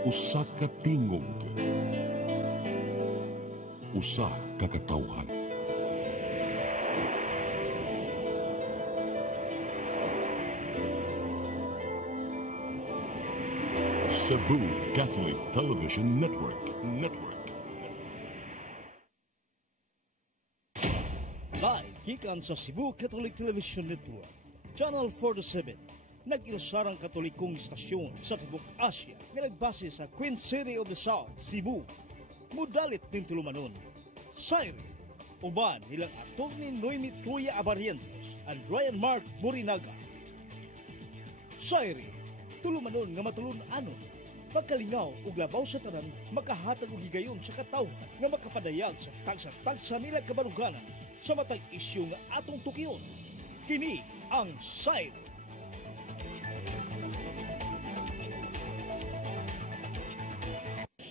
Usa ka tingog, usa ka katawhan. Cebu Catholic Television Network. Live gikan sa Cebu Catholic Television Network, Channel 47, nag-ilusarang katolikong istasyon sa tibok Asia nga nagbase sa Queen City of the South, Cebu. Mudalit din tulumanon, Sairi, uban nilang aktor ni Noemi Tuya Abarientos and Ryan Mark Morinaga. Sairi, tulumanon nga matulun-anon, pagkalingaw ug labaw sa tanan, makahatag og higayon sa katawhan nga makapadayag sa tagsa-tagsa nila kabaruganan sa matag isyu nga atong tukiyon. Kini ang Sairi.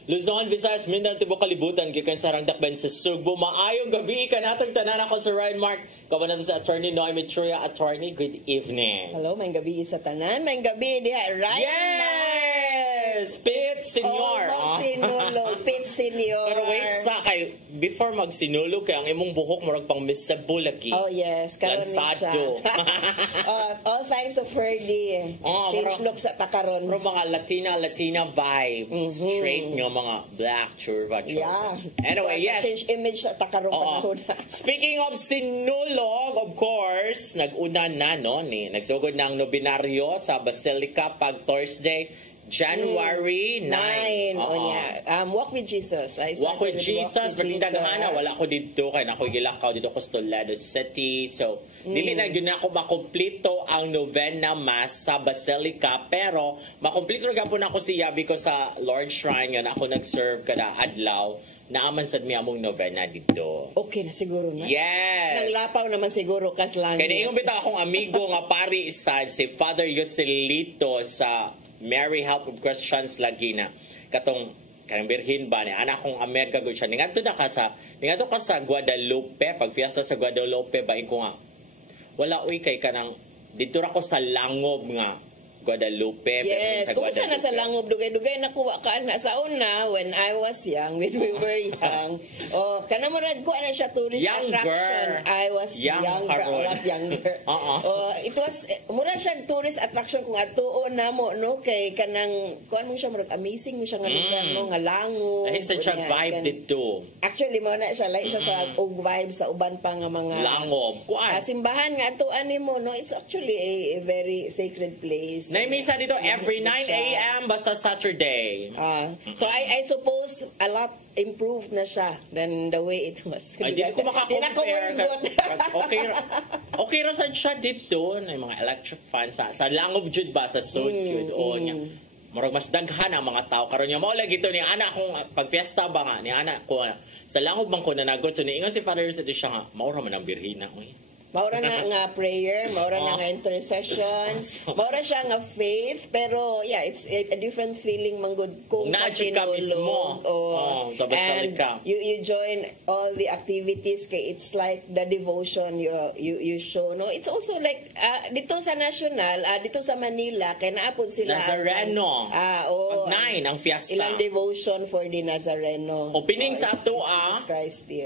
Luzon, Visayas, Mindanao, Tibok, Kalibutan, gikan sa Rangdakben sa Sugbo. Maayong gabi ka natong tanan. Ako sa Ryan Mark. Kawan natin sa Attorney Noemi Truya. Attorney, good evening. Hello, may gabi sa tanan. May gabi diha, Ryan Yes! Pit Senior. Oh, sinulog. Pit Senior. Pero wait sa kay, before magsinulog, kaya ang imong buhok marag pang Miss Cebu lagi. Oh, yes. Karoon siya. All thanks to Ferdy. Change look sa takaron. Pero mga Latina vibe. Straight nga mga black, churva. Yeah. Anyway, yes. Change image sa takaron. Speaking of sinulog, of course, nag-una na, no? Nagsugod ng nobinaryo sa Basilica pag Thursday, January 9. Walk with Jesus. Walk with Jesus. Pagkindagana, wala ko dito. Kaya ako gilakaw dito ko sa Toledo City. So, dili na yun ako makomplito ang novena mass sa Basilica. Pero, makomplito na po na ako siya because sa Lord Shrine yun, ako nag-serve kada adlaw. Naaman sad mi among novena dito. Okay na siguro na. Yes. Nanglapaw naman siguro kas lang. Kaya yung bitaw akong amigo nga pari isad, si Father Yoselito sa Mary Help of Christians Lagina. Katong kanang birhin ba ni anak kong America gud siya. Ningadto ka sa Guadalupe, pag fiesta sa Guadalupe ba ko nga. Wala uy kay kanang dito ra ko sa Langob nga Guadalupe. Yes, kung saan na sa Langob, dugay-dugay nakuha ka na sa una when I was young, when we were young. Kanamurad ko na siya tourist attraction. I was younger, not younger. It was, mura siya tourist attraction kung atuon na mo, no? Kay kanang, kuan mo siya, amazing mo siya nga lugar, no? Nga Langob. Dahil sa siya vibe dito. Actually, mo na siya, like siya sa vibe sa uban pa nga mga Langob. Simbahan nga atuan ni mo, no? It's actually a very sacred place. Naimisa dito every 9 a.m. basta Saturday. So I suppose a lot improved na siya than the way it was. Ay, di ko makakompare. Okay ra sad siya dito. Na mga electric fans. Sa Langob jud ba? Sa Sud jud. Murag mas daghan ang mga tao. Karon niya, maulag ito ni Ana kung pag-fiesta ba nga, ni Ana ko sa Langob bang ko nanagot. So niingon si Father sa siya nga, maura man ang birhina. Maura na nga prayer, maura na nga intercession, maura siya nga faith, pero yeah, it's a different feeling manggod kung sa sinulog. Sa Basilica. And you join all the activities kay it's like the devotion you show, no? It's also like dito sa National, dito sa Manila, kay naapod sila Nazareno. 9 ang fiesta. Ilang devotion for the Nazareno. Opening sa ato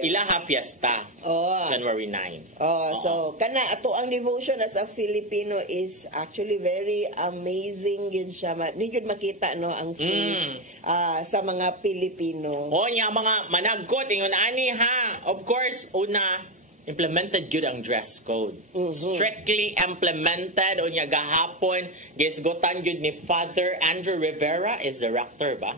ilaha fiesta. January 9. So kana ato ang devotion as a Filipino is actually very amazing gid siya. Ni gud makita no ang faith sa mga Pilipino. Nya mga managkot ingon ani ha. Of course, una implemented good ang dress code. Strictly implemented unya gahapon gisgotan gud ni Father Andrew Rivera is the rector ba?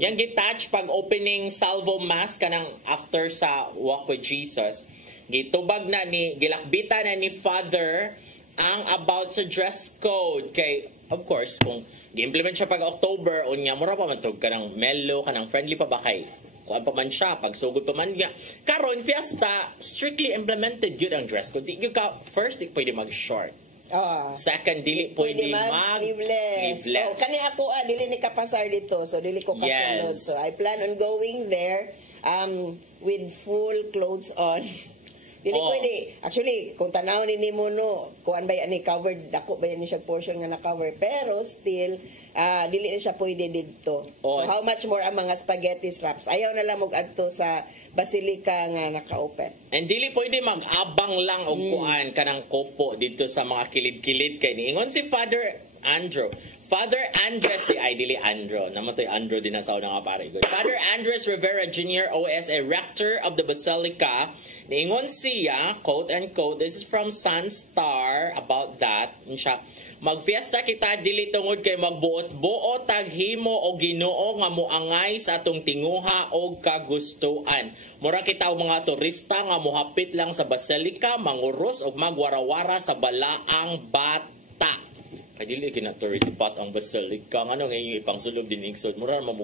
Yang gitouch pag opening salvo mass kanang after sa Walk with Jesus. Gitubag na gilakbita na ni Father ang about sa dress code. Kay, of course, kung gi-implement siya pag October, unya, mura pa man ito, kanang mellow, kanang friendly pa ba kay, kuhan pa man siya, pag sugod pa man niya. Karon, fiesta, strictly implemented yun ang dress code. First, di pwede mag-short. Second, dili pwede mag-sleeveless. Kani ako, dili ni kapasar dito, so dili ko kasunod. So I plan on going there with full clothes on. Dili pwede. Actually, kung tanaw ni mo no, kuan ba yan ni covered, dako ba yan siya portion nga na-cover. Pero still, dili na siya pwede dito. So how much more ang mga spaghetti wraps? Ayaw na lang mag-adto sa basilika nga naka-open. And dili pwede mag-abang lang og kuan kanang kopo dito sa mga kilid-kilid kay niingon si Father Andres, dili Andro. Naman to Andro din na sa unang pare. Father Andres Rivera Jr., OSA, rector of the Basilica. Niingon siya, quote and quote, this is from Sunstar about that. Siya, magfiesta kita dili tungod kay magbuot-buot taghimo o Ginoo nga moangay sa atong tinguha o kagustuhan. Mura kita og mga turista nga mohapit lang sa Basilica, manguros og magwarawara sa balaang bata. Kay dili kina tourist spot ang Basilica. Ano ngayon ipang sulod din ingsod. Mura mo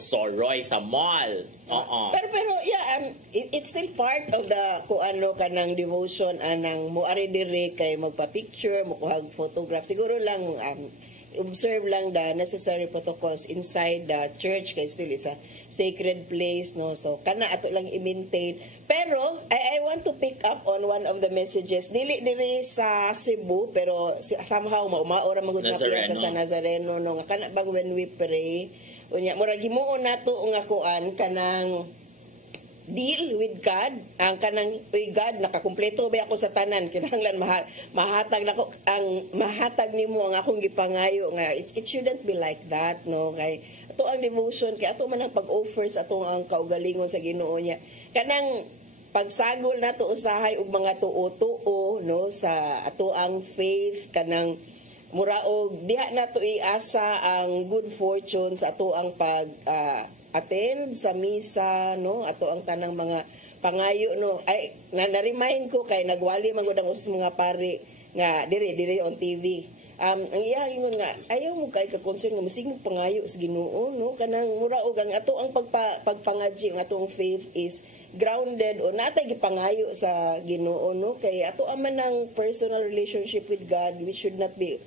soroy sa mall. Pero yeah, it's still part of the kuano kanang devotion anang moari diri kay magpa-picture, mokuha photograph. Siguro lang observe lang the necessary protocols inside the church kay still is a sacred place, no, so kana ato lang i-maintain. Pero I want to pick up on one of the messages dili diri sa Cebu pero somehow maura magud na piya sa Nazareno no nga kana bang when we pray unya murag himuon nato nga kuan kanang deal with God, ang kanang God nakakumpleto ba ako sa tanan kinahanglan mahatag nako ang mahatag nimo ang akong gipangayo nga it shouldn't be like that, no, kay ato ang devotion kay ato man ang pag-offer sa atong ang kaugalingon sa Ginoo niya kanang pagsagol nato usahay og mga tuo-tuo, no, sa ato ang faith kanang muraog diha nato iasa ang good fortune sa ato ang pag attend sa misa, no, ato ang tanang mga pangayo, no, ay na-remind ko kay nagwali man gud ang usas mga pari nga diri on TV. Ang iya ingon nga ayaw mo kay ka concern nga masig pangayo sa Ginoo, no, kanang muraog ang ato ang pagpangadji ang atong faith is grounded o natay gipangayo sa Ginoo, no, kay ato man ang personal relationship with God. We should not be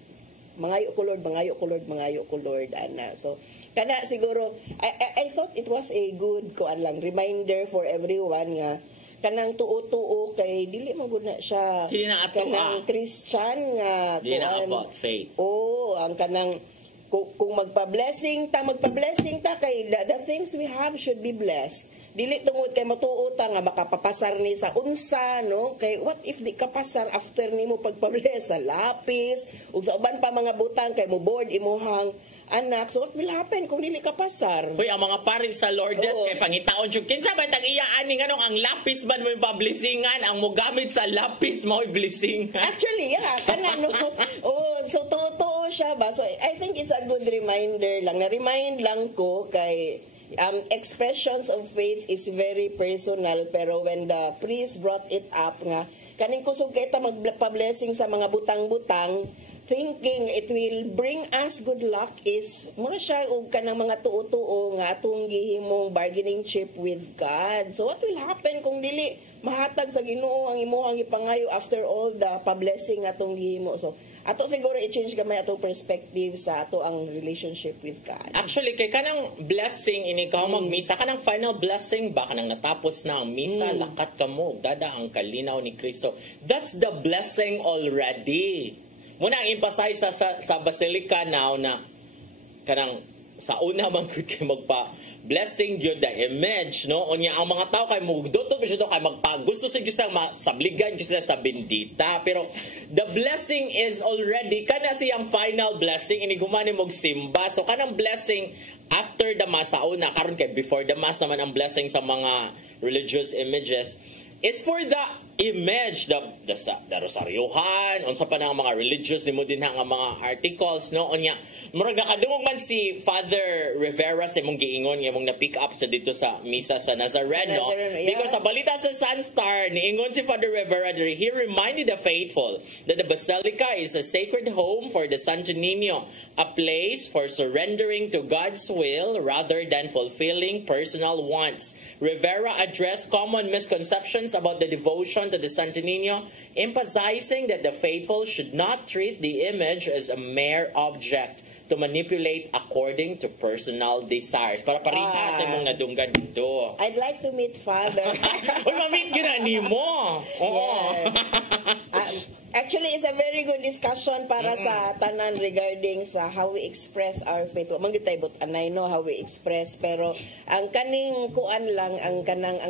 mangayo ko Lord, mangayo ko Lord ana. So kana siguro I thought it was a good kuan lang reminder for everyone nga kanang tuo-tuo kay dili man gud na siya kanang Christian nga dili na about faith. Ang kanang kung magpa-blessing ta kay the things we have should be blessed. Dili tungod kay matuo ta nga makapapasar ni sa unsa, no, kay what if di ka pasar after nimo pagpa-bless sa lapis ug sa uban pa mga butang kay mo board imuhang anak, so what will happen kung dili ka pasar? Hoy, ang mga pari sa Lourdes kay pangitaon jud kinsa ba tag iya ani nganong ang lapis ban mo pa-blessingan, ang mogamit sa lapis mo blessing. Actually, yeah, kana no. So totoo siya ba? So I think it's a good reminder lang. Na-remind lang ko kay expressions of faith is very personal, pero when the priest brought it up nga kaning kusog kay ta magpa-blessing sa mga butang-butang thinking it will bring us good luck is mura siya og kanang mga tuo-tuo nga atong gihimong bargaining chip with God. So what will happen kung dili mahatag sa Ginoo ang imong ipangayo after all the pa-blessing atong gihimo? So ato siguro i-change gamay atong perspective sa ato ang relationship with God. Actually kay kanang blessing ini ka magmisa kanang final blessing ba kanang natapos na ang misa lakat kamo dada ang kalinaw ni Kristo. That's the blessing already. Muna ang emphasize sa Basilica now na kanang sa una man kay magpa blessing gyud the image, no, unya ang mga tao kay mugdoto bisyo to kay magpagusto sa Dios ang sabligan Dios sa bendita, pero the blessing is already kana siyang final blessing ini gumani mog simba. So kanang blessing after the mass sa una karon kay before the mass naman ang blessing sa mga religious images is for the image, the rosaryohan, unsa pa nang mga religious nimo din nga mga articles, no, unya murag nakadungog man si Father Rivera sa imong giingon nga imong na pick up sa dito sa misa sa Nazareno, yeah. Because sa balita sa Sunstar niingon si Father Rivera, he reminded the faithful that the Basilica is a sacred home for the Santo Niño, a place for surrendering to God's will rather than fulfilling personal wants. Rivera addressed common misconceptions about the devotion to the Santo Niño, emphasizing that the faithful should not treat the image as a mere object to manipulate according to personal desires. Para parihas sa mong nadunggan dito. I'd like to meet Father. Uy, ma-meet yun na ni mo. Yes. Actually, it's a very good discussion para sa tanan regarding sa how we express our faith. Manggit tayo, but I know how we express. Pero ang kaning kuan lang, ang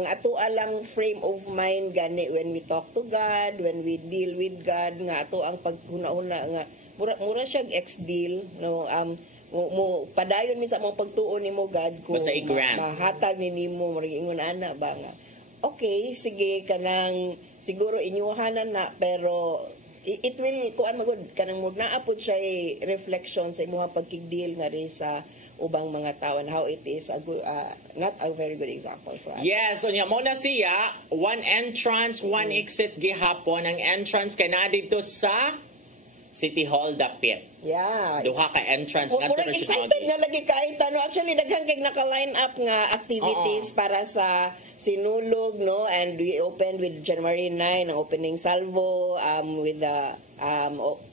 ato alang frame of mind gani when we talk to God, when we deal with God, nga ato ang paghuna-una nga mura siya ex-deal, no? Mo padayon mi sa mga pagtuon nimo God ko mahatag ni nimo maringon ana ba nga okay sige kanang siguro inyuhanan na pero it will kuan magud kanang mo naapod siya reflection sa imong pagkigdeal nga ri sa ubang mga tao and how it is a good, not a very good example for us. Yes, so mo na siya one entrance, one exit gihapon. Ang entrance kay na dito sa City Hall dapit. Yeah. Duha ka entrance nga to excited nga lagi kay no actually daghang kay naka-line up nga activities para sa sinulog no and we opened with January 9 ang opening salvo with the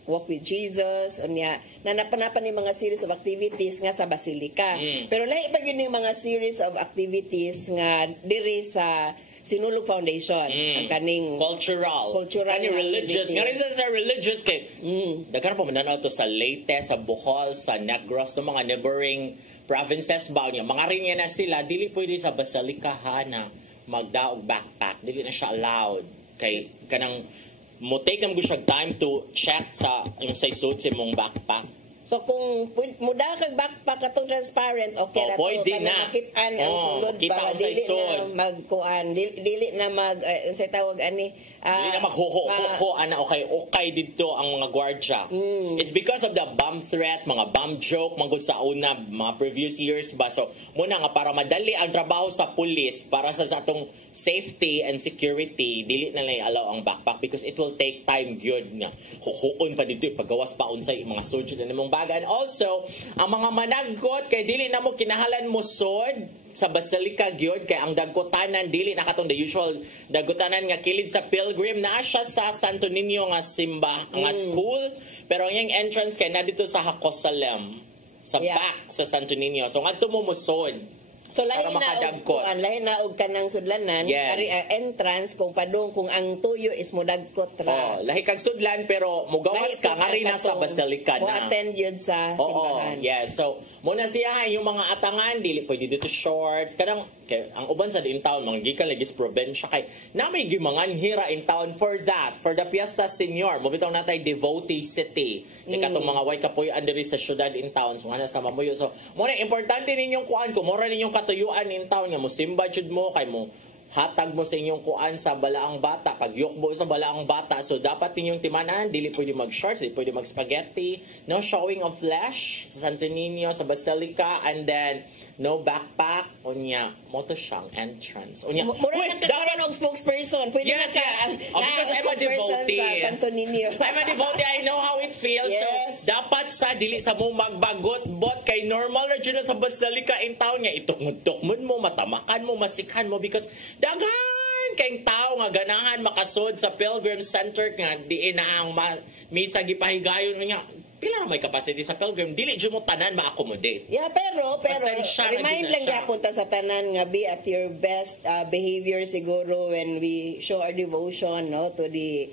Walk with Jesus unya napanapan ni mga series of activities nga sa Basilica. Pero lahi pa gyud mga series of activities nga diri sa Sinulog Foundation ang kaning cultural kaning religious nga rin sa religious kay daghan pa man to sa Leyte, sa Bohol, sa Negros no mga neighboring provinces ba niya mga rin na sila dili pwede sa Basilica na magdaog backpack dili na siya allowed kay kanang mo take nam gyud time to check sa yung sa suit sa mong backpack. So kung muda kag backpack atong transparent okay ra to makitaan ang sulod para dili na magkuan dili na mag sa tawag ani dili na magho ana okay dito ang mga gwardiya. It's because of the bomb threat, mga bomb joke manggod sa una mga previous years ba so muna nga para madali ang trabaho sa pulis para sa atong safety and security dili na lang allow ang backpack because it will take time gyud nga huhuon pa dito paggawas pa unsay mga soldier na nimong baga and also ang mga managkot kay dili na mo kinahalan mo sod sa Basilica gyud kay ang dagkotanan dili na katong the usual dagkotanan nga kilid sa pilgrim na siya sa Santo Niño nga simba nga school pero ang yung entrance kay na dito sa Hakosalem sa back sa Santo Niño so ngadto mo musod. So lahi na og kanang sudlanan kari entrance kung padung kung ang tuyo is modagkot ra. Lahi kag sudlan pero mugawas ka ngari na sa Basilica na. Mo attend yun sa simbahan. Yes. So muna siya yung mga atangan dili pwede dito shorts kadang kay ang uban sa in town mga gikan lagi sa probinsya kay na may gimangan hira in town for the Fiesta Senior mo bitaw natay devotee city katong mga way kapuy-an diri sa syudad in town so ana sa mamuyo so mo na importante ninyong kuan ko mo ra ninyong katuyuan in town nga mo simba jud mo kay mo hatag mo sa inyong kuan sa balaang bata kag yukbo sa balaang bata so dapat ninyong timanan dili pwede mag shorts dili pwede mag spaghetti no showing of flesh sa Santo Niño sa Basilica and then no backpack unya mo to siyang entrance unya dapat og spokesperson pwede na ka because I'm a devotee sa Santo Niño I'm a devotee I know how it feels so dapat sa dili sa mo magbagot bot kay normal ra jud sa Basilica in town nga itukmod mo matamakan mo masikhan mo because daghan kayong tao nga ganahan makasod sa Pilgrim Center nga diin na ang misa gipahigayon niya pila ra may capacity sa Pilgrim dili jud mo tanan ma-accommodate. Yeah, pero remind lang gyapon ta sa tanan nga be at your best behavior siguro when we show our devotion no to the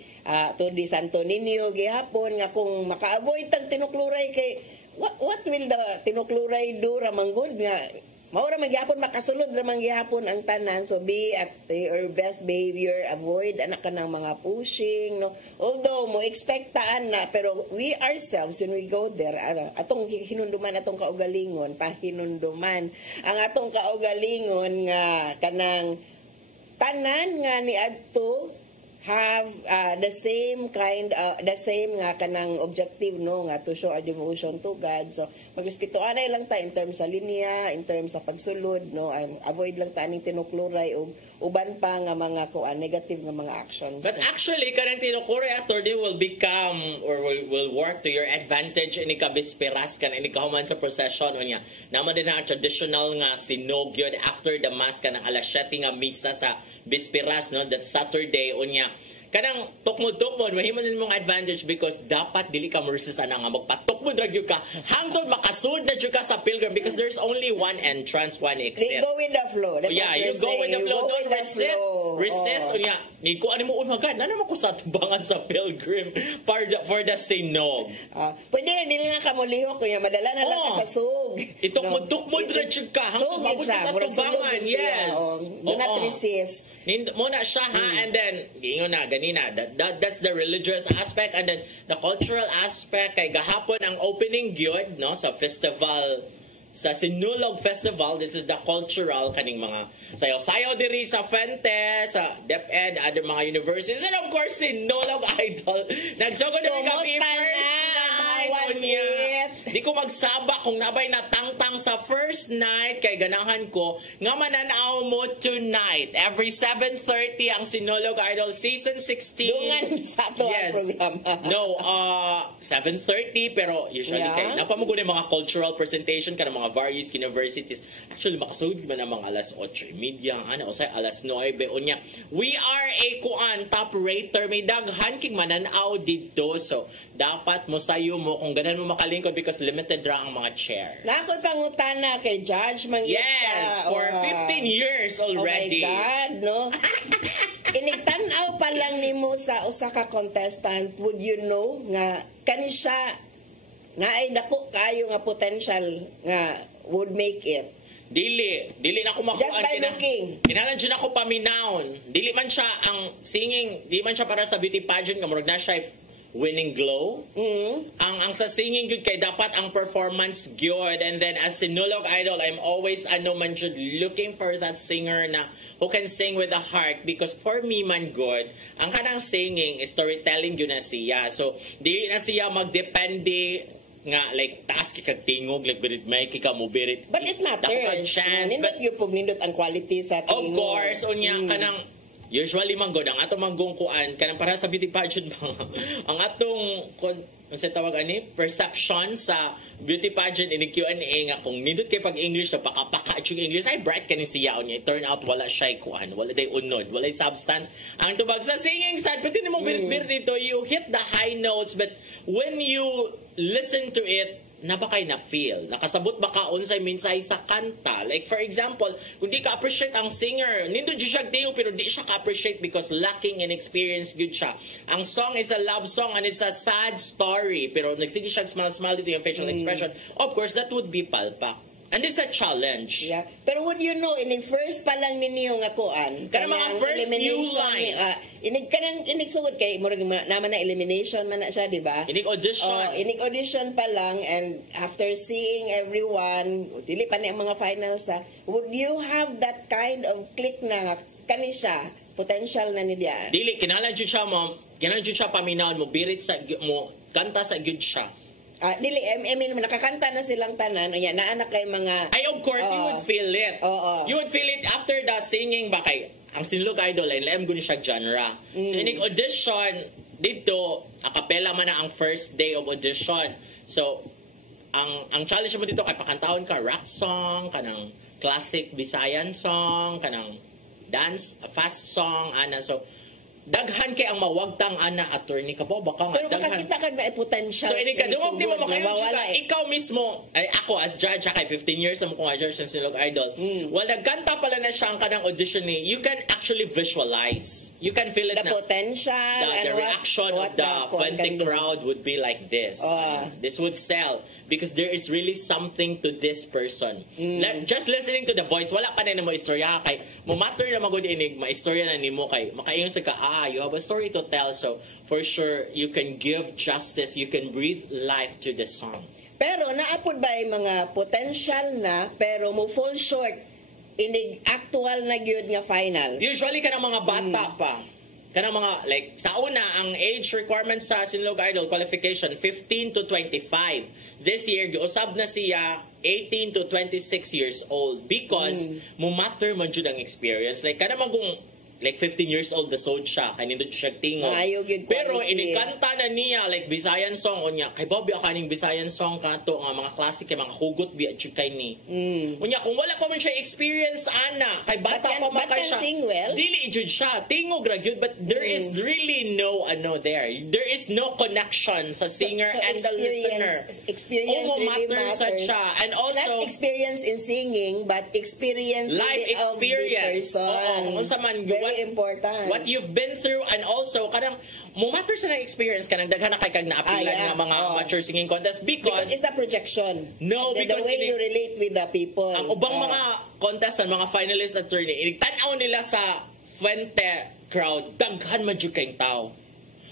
Santo Niño gihapon nga kung maka-avoid tag tinukluray kay what will the tinukluray do ra manggod nga maura magyapon makasulod ra mangyapon ang tanan so be at your best behavior avoid anak ka ng mga pushing no although mo expectaan na pero we ourselves when we go there atong hinunduman atong kaugalingon pahinunduman ang atong kaugalingon nga kanang tanan nga ni adto have the same nga kanang objective no nga to show our devotion to God so magrespetuan lang ta in terms sa linya in terms sa pagsulod no avoid lang ta aning tinukluray og uban pa nga mga negative nga mga actions but actually kanang tinukluray after they will become or will work to your advantage ini ka bisperas kan ini kahuman sa procession unya naman din ang traditional nga sinog yun after the mass kanang alas 7 nga misa sa bisperas no that Saturday unya kanang tukmod mahimo nin mong advantage because dapat dili ka resist ana nga magpatukmod tukmod ra gyud ka hangtod makasud na jud ka sa pilgrim because there's only one entrance, one exit. They go with the flow. That's yeah, you go with the flow. Don't resist. Unya, ni ko ani mo unhagan na naman ko sa tubangan sa pilgrim for the sinog. Pwede na din nga kamulihok kuya madala na lang ka sa sug. Itukmod ra jud ka hangtod mabot sa tubangan. Yes. Do not resist. Muna siya and then gingon na ganina that's the religious aspect and then the cultural aspect kay gahapon ang opening gyud no sa festival sa Sinulog Festival. This is the cultural kaning mga sayaw-sayaw diri sa Fuente, sa DepEd, other mga universities, and of course Sinulog Idol. Nagsugod na kami first night. Di ko magsaba kung nabay na tangtang sa first night kay ganahan ko nga mananaw mo tonight. Every 7:30 ang Sinulog Idol Season 16. Dungan sa ato ang programa. No, 7:30 pero usually kay napamugod yung mga cultural presentation kana mga various universities. Actually makasugod man ang mga alas 8:30 ana o say alas 9 unya. We are a top rater may daghan king mananaw dito. So dapat mo sayo mo kung ganan mo makalingkod because limited ra ang mga chair. Nakon pangutana kay Judge Mangyita. Yes, for 15 years already. Oh my God, no? Inigtanaw pa lang nimo sa usa ka contestant, would you know nga kani siya na ay dako kayo nga potential nga would make it? Dili na ako makuha. Just by looking. Kinalan dyan ako paminahon. Dili man siya ang singing, di man siya para sa beauty pageant, kamurag na siya winning glow. Ang sa singing good kay dapat ang performance good, and then as Sinulog Idol I'm always man jud looking for that singer na who can sing with the heart because for me man good ang kanang singing is storytelling yun na siya. So di na siya magdepende nga like taas kikag tingog like birit may kika mo birit. But it matters. Nindot yung pumindot ang quality sa tingog. Of course unya kanang usually manggod ang atong manggungkuan kanang para sa beauty pageant ang atong sa tawag ani perception sa beauty pageant in Q&A nga kung nindot kay pag English na pakapaka yung English ay bright kanin siya unya turn out wala siya kuan wala day unod wala substance ang tubag sa singing side pati nimong birit dito you hit the high notes but when you listen to it na ba kay na feel nakasabot ba ka unsay minsay sa kanta like for example kung di ka appreciate ang singer nindo di siya tiyo pero di siya ka appreciate because lacking in experience good siya ang song is a love song and it's a sad story pero nagsige siya smile dito yung facial expression of course that would be palpak. And it's a challenge. Yeah. Pero would you know, in first pa lang ninyo nga kuan, kanang mga first few lines. Inig sugod kay murag naman na elimination man na siya, di ba? Inig audition. Inig audition pa lang and after seeing everyone, dili pa ni ang mga finals would you have that kind of click na kani siya, potential na ni diyan? Dili, kinalan jud siya paminahon mo, birit sa mo, kanta sa good siya. Dili, I mean, nakakanta na silang tanan. Ayan, naanak kay mga... Ay, of course, you would feel it. You would feel it after the singing ba kay ang Sinulog Idol, ay laem guni siya genre. So, inig audition, dito, acapella man na ang first day of audition. So, ang challenge mo dito, kay pakantahon ka, rap song, kanang classic Visayan song, kanang dance, fast song, ana. So, daghan kay ang mawagtang ana attorney ka ba baka nga pero makakita ka na potential so ini ka dumog di mo makayon ikaw mismo ay ako as judge kay 15 years na mo kung judge ng Sinulog Idol wala ganta pala na siya ang kanang auditioning you can actually visualize you can feel it the na potential the reaction of the Fuente crowd would be like this this would sell because there is really something to this person just listening to the voice wala pa na mo istorya kay mo matter na magud inig maistorya na nimo kay makaingon sa ka you have a story to tell so for sure you can give justice you can breathe life to the song pero naapod ba yung mga potential na pero mo fall short inig actual na gyud nga final usually kanang mga bata pa kanang mga like sa una ang age requirement sa Sinulog Idol qualification 15 to 25 this year giusab na siya 18 to 26 years old because mo matter man jud ang experience like kanang magong like 15 years old the sod siya kay nindot siya tingog. Pero inikanta na niya like Visayan song unya kay Bobby akaning Visayan song kato nga mga classic kay mga hugot biya jud kay ni. Unya kung wala pa man siya experience ana kay bata pa man kay siya. Well? Dili jud siya tingog ra gyud but there is really no there. There is no connection sa singer and the listener. Experience really matters. Siya. And also not experience in singing but experience life experience. Oo, unsa man very important. What you've been through and also kanang mo matter sa experience kanang daghan na kay kag naapilan nga mga amateur singing contest because it's a projection. No, because the way you relate with the people. Ang ubang mga contest ang mga finalist attorney inigtan-aw nila sa Fuente crowd daghan man jud kay tao.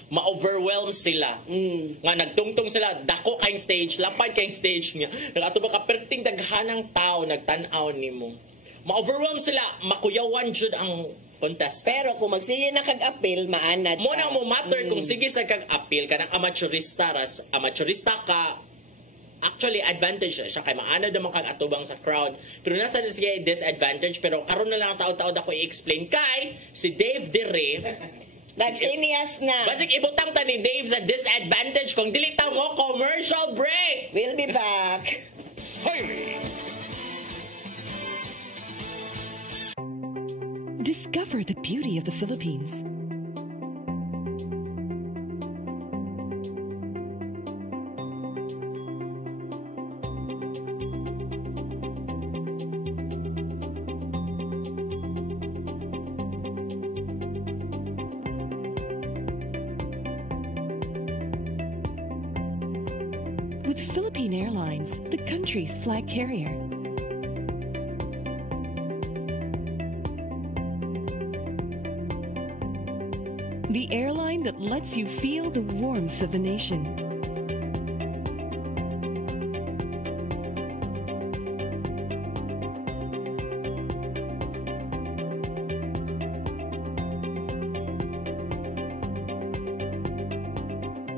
Ma-overwhelm sila. Nga nagtungtong sila, dako kayong stage, lapad kayong stage nga. Nagato ba kaperting daghanang tao nagtan-aw nimo. Ma-overwhelm sila, makuyawan jud ang contest. Pero kung magsige na kag-appeal, maanad ka. Mo nang mo matter kung sige sa kag-appeal kanang amateurista ka, actually advantage siya kay maanad naman kag atubang sa crowd. Pero nasa sige disadvantage pero karon na lang taud-taud ako i-explain kay si Dave Dire nagsinias na. Basig ibutang ta ni Dave sa disadvantage kung dili ta mo commercial break. We'll be back. Discover the beauty of the Philippines. With Philippine Airlines, the country's flag carrier. The airline that lets you feel the warmth of the nation.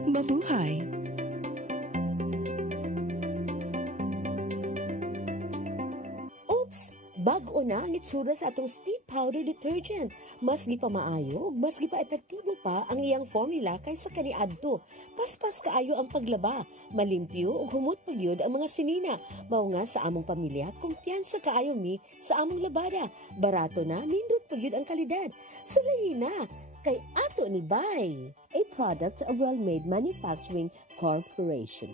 Mabuhay! Bag-o na ang itsura sa atong speed powder detergent. Mas gi pa maayo, mas gi pa epektibo pa ang iyang formula kaysa kaniadto. Paspas kaayo ang paglaba, malimpyo ug humot pagyud ang mga sinina. Mao nga sa among pamilya, kumpiyansa kaayo mi sa among labada. Barato na, nindot pagyud ang kalidad. Sulayin na kay ato ni Bay, a product of Well-Made Manufacturing Corporation.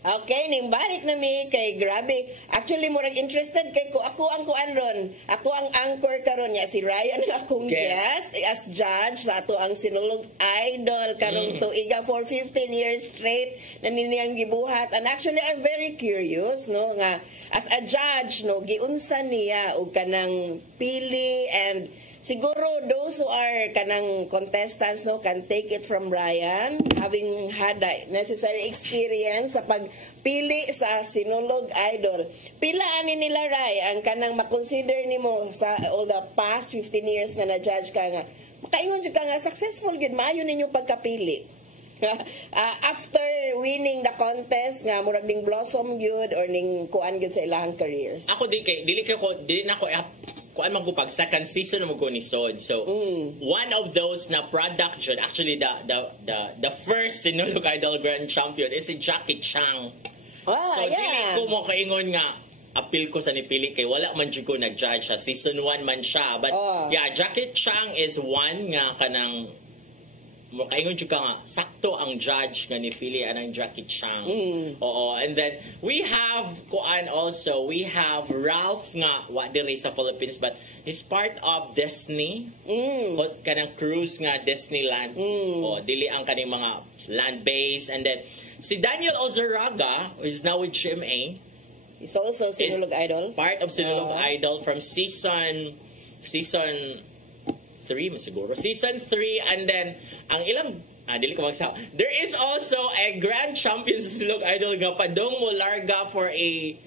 Okay, ning balik na mi kay grabe. Actually, murag interested kay ko ako ang kuan ron. Ako ang anchor karon niya si Ryan ang akong guest as judge sa ato ang Sinulog Idol karong tuiga for 15 years straight na niniyang gibuhat. And actually, I'm very curious no nga as a judge no giunsa niya og kanang pili and siguro those who are kanang contestants no can take it from Ryan having had the necessary experience sa pagpili sa Sinulog Idol. Pila ani nila Ray ang kanang makonsider nimo sa all the past 15 years nga na-judge ka nga makaingon jud ka nga successful gid maayo ninyo pagkapili. after winning the contest nga murag ding blossom gyud or ning kuan gyud sa ilahang careers? Ako dili na ko kuan magupag second season mo ko ni Sod. So one of those na product jud, actually the first Sinulog Idol Grand Champion is si Jackie Chang. So dili ko mo kaingon nga appeal ko sa nipili kay wala man jud ko nag-judge siya. Season 1 man siya. But yeah, Jackie Chang is one nga kanang kaingon jud ka nga sakto ang judge nga nipili anang Jackie Chang. Oo, and then we have we have Ralph nga wa diri sa Philippines but he's part of Disney. Kanang cruise nga Disneyland. Dili ang kaning mga land base. And then si Daniel Ozuraga is now with GMA. He's also Sinulog Idol. Part of Sinulog Idol from season 3 siguro. Season 3, and then ang ilang dili ko magsaw. There is also a grand champion sa Sinulog Idol nga padong mo larga for a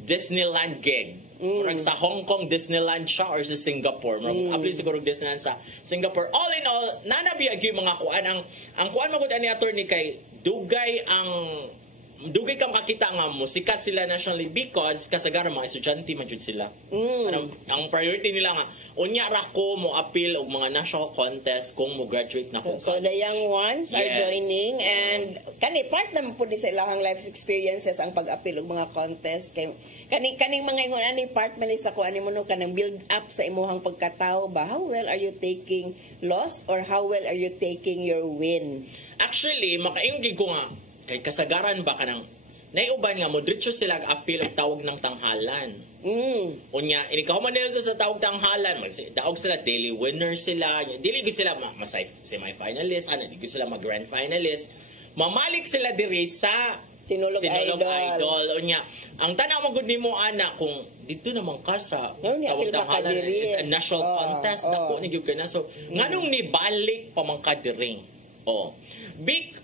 Disneyland gig. Murag sa Hong Kong Disneyland siya or sa Singapore. Murag apply siguro Disneyland sa Singapore. All in all, nanabi agi mga kuan ang kuan magud ani attorney kay dugay ka makakita nga musikat sila nationally because kasagaran mga estudyante man jud sila. Ang priority nila nga unya ra ko mo appeal og mga national contest kung mo graduate na ko. So the young ones are joining and part naman po sa ilahang life experiences ang pag-appeal og mga contest kay kaning mga ingon ani part man sa kuan nimo no kanang build up sa imuhang pagkatao ba, how well are you taking loss or how well are you taking your win? Actually makaingon ko nga kay kasagaran ba kanang naiuban nga mo diretso sila appeal og tawag ng tanghalan. Unya inikahuman nila sa tawag tanghalan, daog sila daily winner sila, dili gyud sila semi finalist, dili gyud sila mag grand finalist. Mamalik sila diri sa Sinulog Idol. Unya ang tanaw magud nimo ana kung dito naman ka sa tawag tanghalan is a national contest dako ni gyud kana. So nganong nibalik pa man ka diri. Big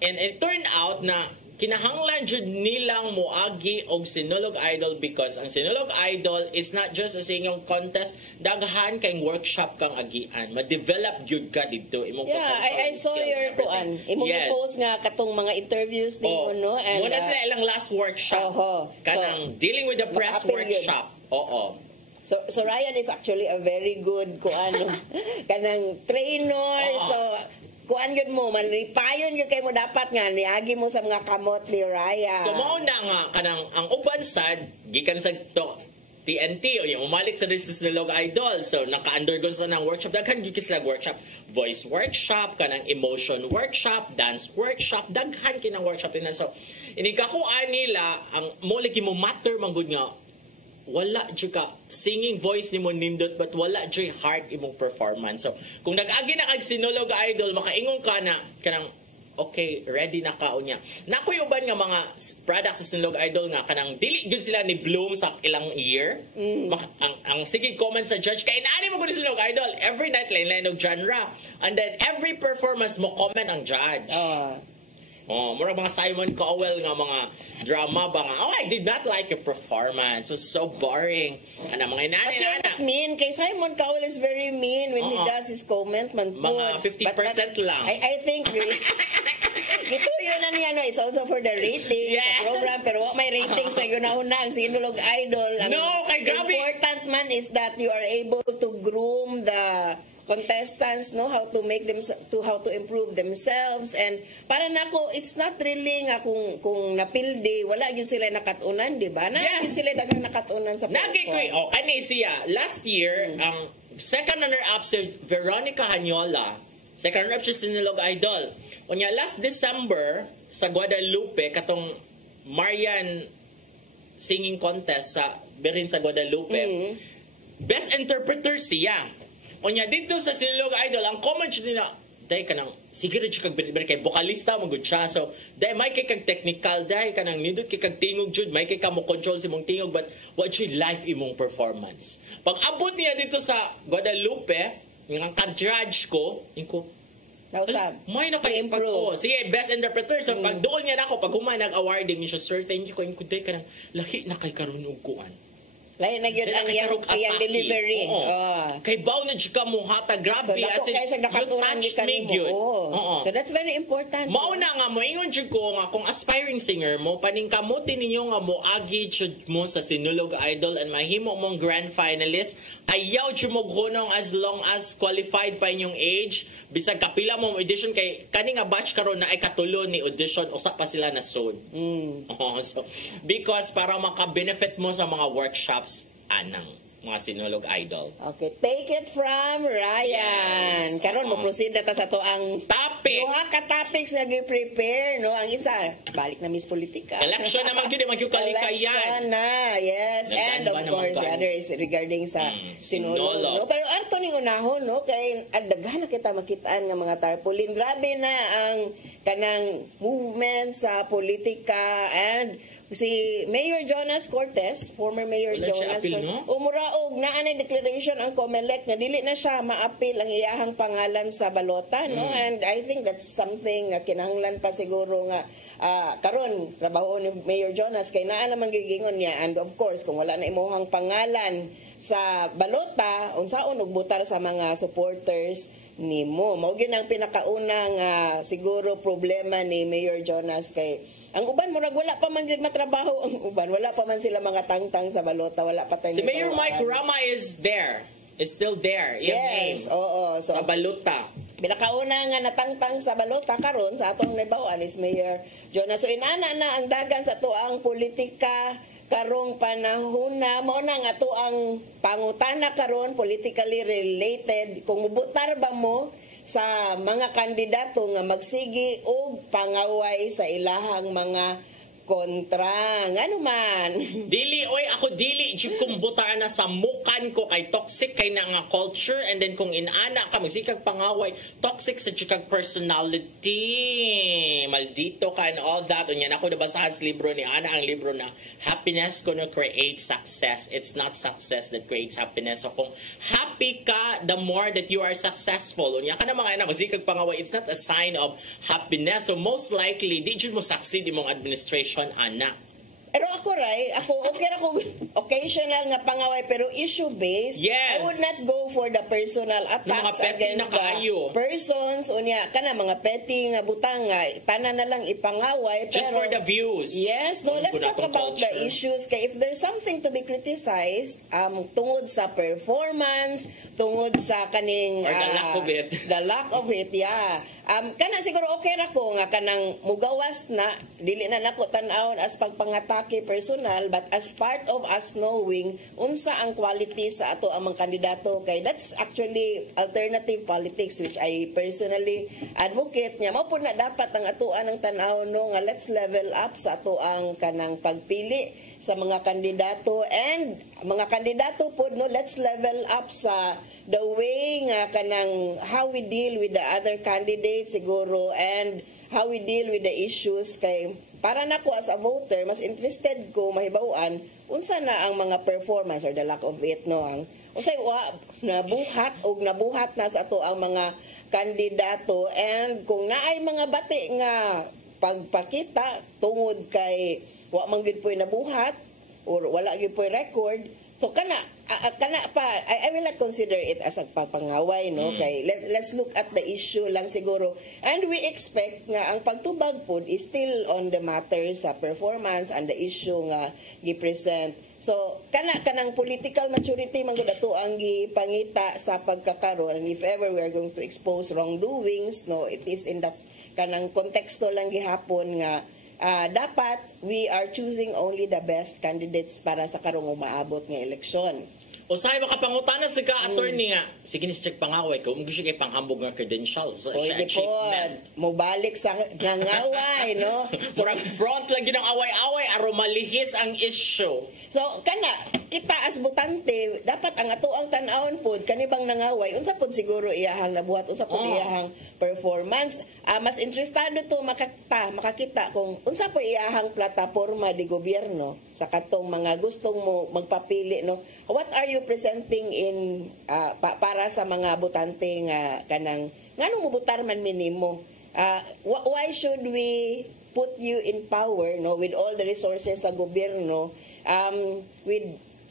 and it turned out na kinahanglan jud nilang moagi og Sinulog Idol because ang Sinulog Idol is not just a singing contest, daghan kay workshop kang agian, ma-develop jud ka dito imong I saw your kuan imong post nga katong mga interviews nimo no, and muna sila ilang last workshop kanang dealing with the press workshop. So Ryan is actually a very good kuan kanang trainer. So kuan gyud mo manripayon gyud kay mo dapat nga niagi mo sa mga kamot ni Raya. So mao na nga kanang ang uban sad gikan sa TNT o yung umalik sa Sinulog Idol. So naka-undergo sa ng workshop, daghan gyud sila workshop, voice workshop, kanang emotion workshop, dance workshop, daghan kinang workshop din. So inikakuan nila ang mo lagi mo matter man gud nga wala jud ka singing voice nimo nindot but wala jud heart imong performance. So kung nag-agi na kag Sinulog Idol makaingon ka na kanang okay ready na ka unya. Nakoy uban nga mga products sa Sinulog Idol nga kanang dili gyud sila ni bloom sa ilang year. Ang sige comment sa judge kay naani mo gud Sinulog Idol every night lain-lain og genre and then every performance mo comment ang judge. Mura mga Simon Cowell nga mga drama ba nga, I did not like your performance. So boring. Mga inani na. Mean. Kay Simon Cowell is very mean when he does his comment. Mga 50% lang. I think ito yun na niya, no? It's also for the ratings sa program. Pero may ratings na yun na ang Sinulog Idol. Kay grabe. Important man is that you are able to groom the contestants know how to make them how to improve themselves, and para nako it's not really nga kung napildi wala gyud sila nakatunan, di ba? Gyud sila daghang nakatunan sa kani siya last year ang second runner-up si Veronica Hanyola, second runner-up siya sa Sinulog Idol. Unya last December sa Guadalupe katong Marian singing contest sa Berin sa Guadalupe, best interpreter siya. Onya dito sa Sinulog Idol ang comment nila dai kanang sige rin kag kay bokalista mo gud siya, so dai may kay kag technical, dai kanang nindot kay kag tingog jud, may kay ka mo control si mong tingog, but what should life imong performance pag abot niya dito sa Guadalupe ang ka-judge ko may nakay-improve sige best interpreter. So pag doon niya nako pag human nag-awarding niya siya, sir thank you ko dai kanang lahi na kay karon og kuan Lain na yun ang iyang delivery. Kay baw na ka mo hata, grabe. So, dako kayo sa nakatunan ni kanimo. So, that's very important. Mauna nga mo, ingon jud ko nga, kung aspiring singer mo, paningkamuti ninyo nga mo, agi jud mo sa Sinulog Idol and mahimo mong grand finalist, ayaw jud mo gunong as long as qualified pa inyong age, bisag kapila mo audition kay, kani nga batch karon na ay katulo ni audition, usa pa sila na soon. So, because para maka-benefit mo sa mga workshops, anang mga Sinulog Idol. Okay, take it from Ryan. Yes. Karon mo proceed na ta sa to ang topic. Duha ka topics na gi-prepare, no? Ang isa, balik na Miss Politika. Election naman gyud magkalikayan. Election na, yes. And of course, the other is regarding sa Sinulog. No? Pero ato ning unahon, no? Kay daghan na kita makitaan nga mga tarpaulin. Grabe na ang kanang movement sa politika, and si Mayor Jonas Cortez, former Mayor Jonas Cortez, umuraog na anay declaration ang COMELEC na dili na siya maapil ang iyahang pangalan sa balota, no? And I think that's something kinahanglan pa siguro nga karon trabaho ni Mayor Jonas kay naa naman gigingon niya, and of course kung wala na imuhang pangalan sa balota, unsaon og butar sa mga supporters nimo. Mao gyud ang pinakaunang siguro problema ni Mayor Jonas kay ang uban murag wala pa man gyud matrabaho ang uban, wala pa man sila mga tangtang sa balota, wala pa tayo. Si Mayor Mike Rama is there. Is still there. Yes, oo. So, sa balota. Pinakauna nga natangtang sa balota karon sa atong nabawaan is Mayor Jonas. So inana na ang dagan sa tuang politika karong panahon na mao na nga tuang pangutana karon politically related, kung mubutar ba mo sa mga kandidato nga magsigi og pangaway sa ilahang mga kontra. Ngano man? Dili, oy, ako dili, kung butaan na sa mukan ko kay toxic kay na nga culture, and then kung inana ka, magsikag pangaway, toxic sa chikag personality, maldito ka and all that. Unyan ako nabasa sa libro ni Ana, ang libro na happiness gonna create success. It's not success that creates happiness. So kung happy ka, the more that you are successful. Unya ka na mga ina, magsikag pangaway, it's not a sign of happiness. So most likely, di jud mo succeed imong administration, anak. Pero ako, okay ra ko occasional nga pangaway, pero issue-based. Yes. I would not go for the personal attacks against the persons. Unya, kana mga petty nga butang nga, tanan na lang ipangaway. Just pero, for the views. Yes, no, let's talk about the issues. Kaya if there's something to be criticized, tungod sa performance, tungod sa kaning... Or the lack of it. The lack of it, yeah. Kana siguro okay ra ko nga kanang mugawas na, dili na nako tan-awon as pagpangatake personal, but as part of us knowing unsa ang quality sa ato ang mga kandidato, kay that's actually alternative politics which I personally advocate niya. Mao po na dapat ang atuan ng tan-awon, no, nga let's level up sa ato ang kanang pagpili sa mga kandidato, and mga kandidato po, no, let's level up sa the way nga kanang how we deal with the other candidates siguro, and how we deal with the issues. Kay para nako as a voter, mas interested ko mahibaw-an unsa na ang mga performance or the lack of it, no, ang usay nabuhat na sa ato ang mga kandidato, and kung naay mga bati nga pagpakita tungod kay wa man gid po'y nabuhat or wala gid po'y record, so kana pa I will not consider it as a pagpangaway, no. Kay let's look at the issue lang siguro, and we expect nga ang pagtubag pod is still on the matter sa performance and the issue nga gipresent. So kanang political maturity man gud ato ang gipangita sa pagkakaroon, and if ever we are going to expose wrongdoings, no, it is in that kanang konteksto lang gihapon nga dapat we are choosing only the best candidates para sa karong umaabot nga eleksyon. Usay makapangutana sa ka-attorney nga, sige ni check pangaway ko, gusto kay panghambog nga credential. So, siya achievement. Mo balik sa ngaway, no? So, front lang yun ang away-away, aro malihis ang issue. So, kana, kita as butante, dapat ang ato ang tan-awon pod, kanibang nangaway, unsa pod siguro iyahang nabuhat, unsa pod iyahang performance. Mas interesado to makakita kung unsa po iyahang plataporma di gobyerno sa katong mga gustong mo magpapili, no? What are you presenting in para sa mga butante nga kanang nganong mubutar man minimo? Why should we put you in power, no, with all the resources sa gobyerno, with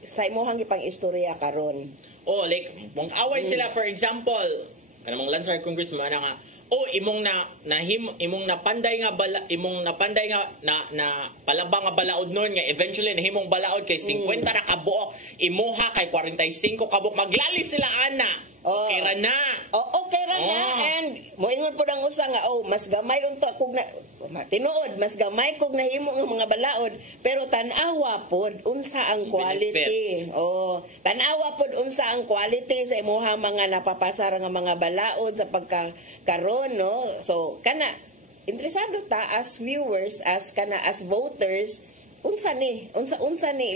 sa imuhang ipang istorya karon. Oh, like mong away sila, for example, kanang Lansar Congressman nga, imong napanday nga na palabang nga balaod nun nga eventually nahimong balaod kay 50 ra ka buok, imuha kay 45 ka buok, maglali sila ana. Okay ra na. Okay ra na. And moingon po ang usa nga mas gamay unta kog na tinuod, mas gamay kog nahimo nga mga balaod, pero tan-awa pod unsa ang quality. Tan-awa pod unsa ang quality sa imuha mga napapasar nga mga balaod sa pagkakaron, no? So kana interesado ta as viewers, as voters, unsa ni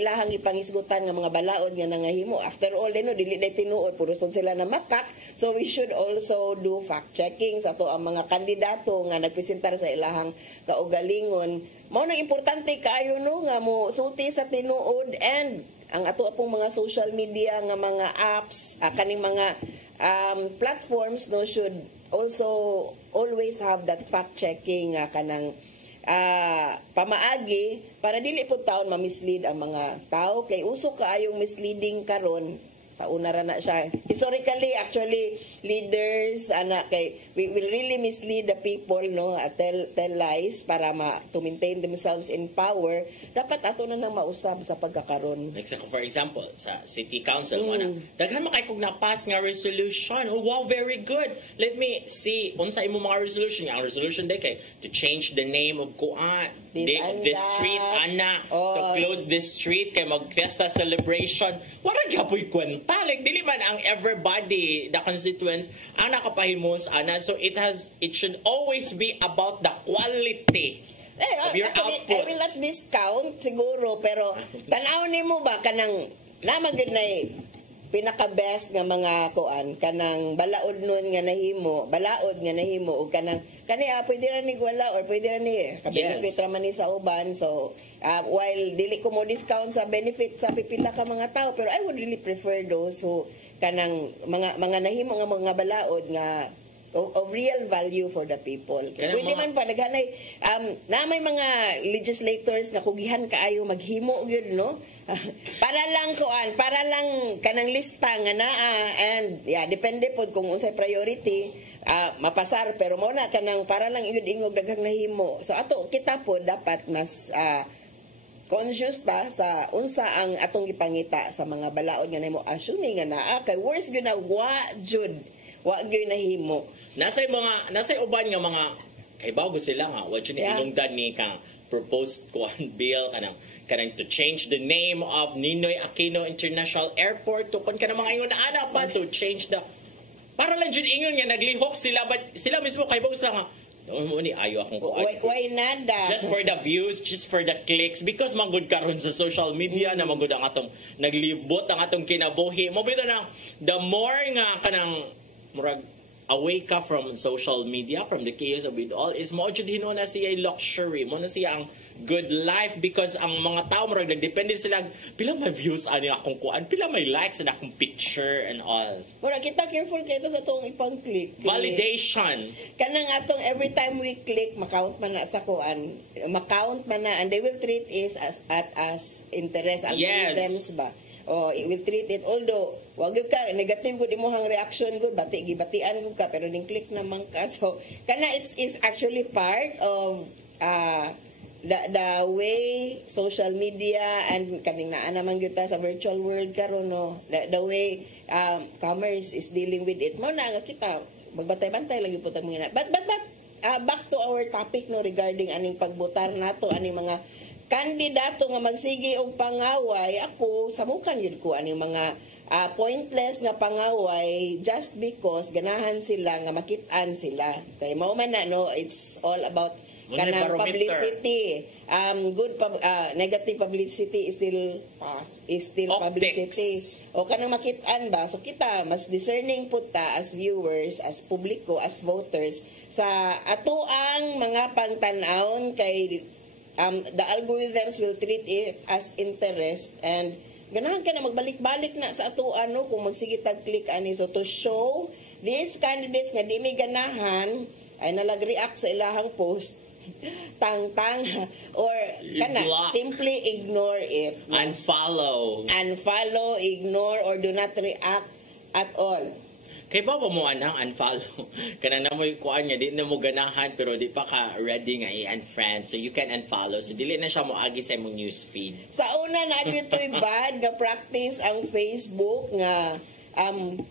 ilahang ipangisgutan nga mga balaod nga nangahimo. After all, dili day tinuod puro sila na makak, so we should also do fact checking sa to ang mga kandidato nga nagpresentar sa ilahang kaugalingon. Mao nang importante kaayo no nga mo sulti sa tinuod, and ang ato pong mga social media nga mga apps, kaning mga platforms no should also always have that fact checking kanang pamaagi para dili po taon ma-mislead ang mga tao, kay usok kaayong misleading karon. Sa una ra na siya historically, actually leaders kay we will really mislead the people, no, tell lies para to maintain themselves in power. Dapat ato na nang mausab sa pagkakaron. Like for example sa city council mo na daghan makay kog na-pass nga resolution. Wow, very good. Let me see unsa imo mga resolution. Ang resolution day kay to change the name of this street to close this street kay mag-fiesta celebration. Wala gyapon kwenta. Like dili man ang everybody, the constituents ang nakapahimos so it should always be about the quality of your output. I will not discount siguro, pero tanaw nimo ba kanang namagid na pinaka-best nga mga kanang balaod nun nga nahimo o kanang pwede ra ni wala or pwede ra ni benefit ra man ni sa uban. So while dili ko mo discount sa benefit sa pipila ka mga tao, pero I would really prefer those who kanang mga nahimo nga mga balaod nga of real value for the people. Pwede man pa naghanay na may mga legislators na kugihan kaayo maghimo gyud, no? para lang kanang lista nga naa, and depende pod kung unsay priority mapasar, pero mo na kanang para lang ingod daghang nahimo. So ato kita pod dapat mas conscious ta sa unsa ang atong gipangita sa mga balaod nga nahimo, assuming nga naa kay worse gyud na wa gyud nahimo. Nasay uban nga mga kay bago sila nga wa gyud inungdan ni ka proposed bill kanang to change the name of Ninoy Aquino International Airport to kanang mga ingon na pa to change the para lang jud ingon nga naglihok sila, but sila mismo kay bago sila nga ayo akong why nada just for the views, just for the clicks, because manggod karon sa social media na manggod ang atong naglibot ang atong kinabuhi mo bitaw na the more nga kanang murag away ka from social media, from the chaos of it all, is mo jud hinuna siya luxury, mo na siya ang good life, because ang mga tao murag nagdepende sila pila may views ani akong kuan, pila may likes na akong picture and all. Murag kita careful kita sa tong ipang click. Validation. Kanang atong every time we click makount man na sa kuan, makount man na, and they will treat is as interest algorithms ba. It will treat it, although wag yung ka negative gud imong reaction gud gibatian gud ka, pero ning click naman ka, so kana it's actually part of the way social media and kaning naa naman gyud ta sa virtual world karon, no, the way commerce is dealing with it. Mo na nga kita magbantay-bantay lang gyud po ta mga but back to our topic, no, regarding aning pagbotar nato aning mga kandidato nga magsige og pangaway. Ako samukan yun ko aning mga pointless nga pangaway just because ganahan sila nga makit-an sila. Kay mao man na, no, it's all about kanang publicity. Negative publicity is still publicity. O kanang makit-an ba? So kita mas discerning pud ta as viewers, as publiko, as voters sa ato ang mga pangtan-awon, kay the algorithms will treat it as interest, and ganahan ka na magbalik-balik na sa ato kung magsige tag-click ani. So to show these candidates nga di may ganahan ay nalag-react sa ilahang post, tang or kana simply ignore it. Unfollow, ignore, or do not react at all. Kay ba mo anang unfollow? Kana na mo kuan niya, di na mo ganahan pero di pa ka ready nga i-unfriend. So you can unfollow. So dili na siya mo agi sa imong news feed. Sa una na gito'y bad nga practice ang Facebook nga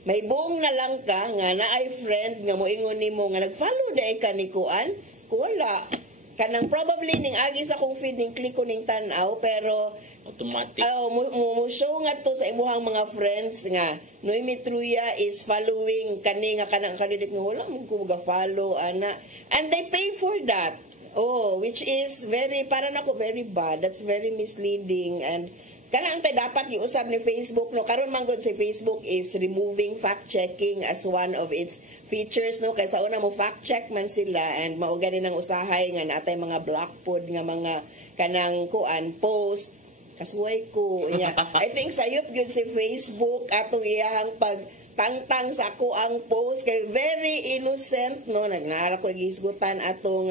may buong na lang ka nga naay friend nga moingon nimo nga nag-follow dai ka ni kuan. Wala. Kanang probably ning agi sa kong feed ning click ko ning tan-aw pero automatic. Mo show nga to sa imuhang mga friends nga Noemi Truya is following kani nga kanang candidate nga wala mo ko ga-follow ana, and they pay for that. Which is para nako very bad. That's very misleading, and kanang tay dapat giusab ni Facebook no karon man gud si Facebook is removing fact checking as one of its features no kay sa una mo fact check man sila, and mao gani nang usahay nga natay mga block pod nga mga kanang kuan post kasuway ko niya. I think sayop gyud si Facebook atong iyahang pagtangtang sa ako ang post kay very innocent no nagnara ko gisgutan atong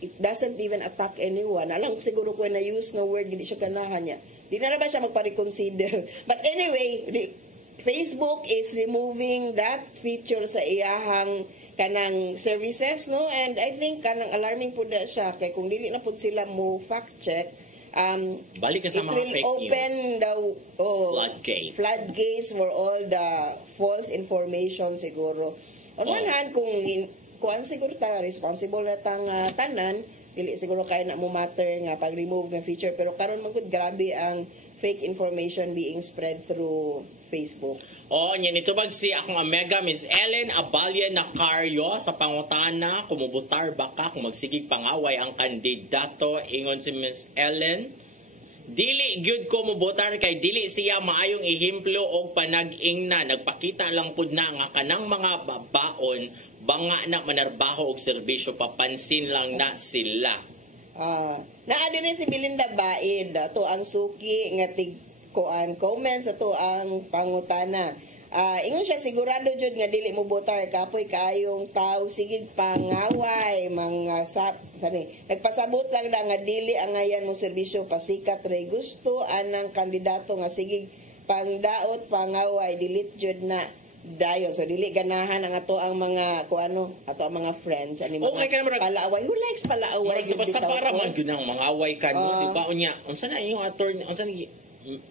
it doesn't even attack anyone. Alang siguro ko na use nga word gid siya ganahan niya. Di na ba siya magpa-reconsider. But anyway, Facebook is removing that feature sa iyahang kanang services no, and I think kanang alarming pud siya kay kung dili na pud sila mo fact check balik ka sa mga fake open news. The floodgates for all the false information siguro. On one hand, kung siguro ta responsible na tang tanan, dili siguro kaya na mo matter nga pag-remove ng feature, pero karon man gud grabe ang fake information being spread through Facebook. Nya nitubag si akong amiga Miss Ellen Abalya Nacaryo sa pangutana kumubutar baka kung magsigig pangaway ang kandidato. Ingon si Miss Ellen, dili gyud ko mubutar kay dili siya maayong ihimplo og panag-ingna. Nagpakita lang pud na nga kanang mga babaon banga na manarbaho og serbisyo, papansin lang na sila. Naa din si Belinda Baid to ang suki nga comments ato ang pangutana. Ingon siya sigurado jud nga dili mo botar kapoy kaayong tao sigig pangaway mga nagpasabot lang na nga dili ang ayan mo serbisyo pasikat ray gusto anang kandidato nga sigig pangdaot pangaway delete jud na dayon. So dili ganahan ang ato ang mga ato ang mga friends ani mga palaaway. Who likes palaaway? Basta para man gyud nang mangaway ka no, di ba unya unsa na yung attorney unsa ni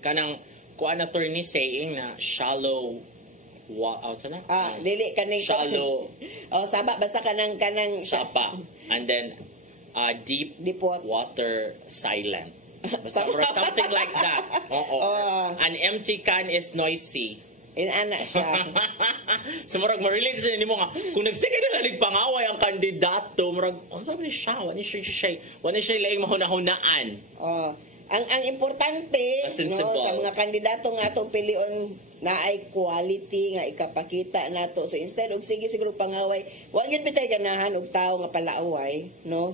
kanang attorney saying na shallow unsa na dili kaning shallow saba basta kanang sapa, and then deep water silent, something like that. An empty can is noisy. Inana siya. So murag ma-relate sa nimo nga kung nagsige na lalig pangaway ang kandidato murag unsa man siya wani siya laing mahuna-hunaan. Ang importante no, sa mga kandidato nga atong pilion na ay quality nga ikapakita nato. So instead og sige siguro pangaway, wa gyud bitay ganahan og tawo nga palaaway, no?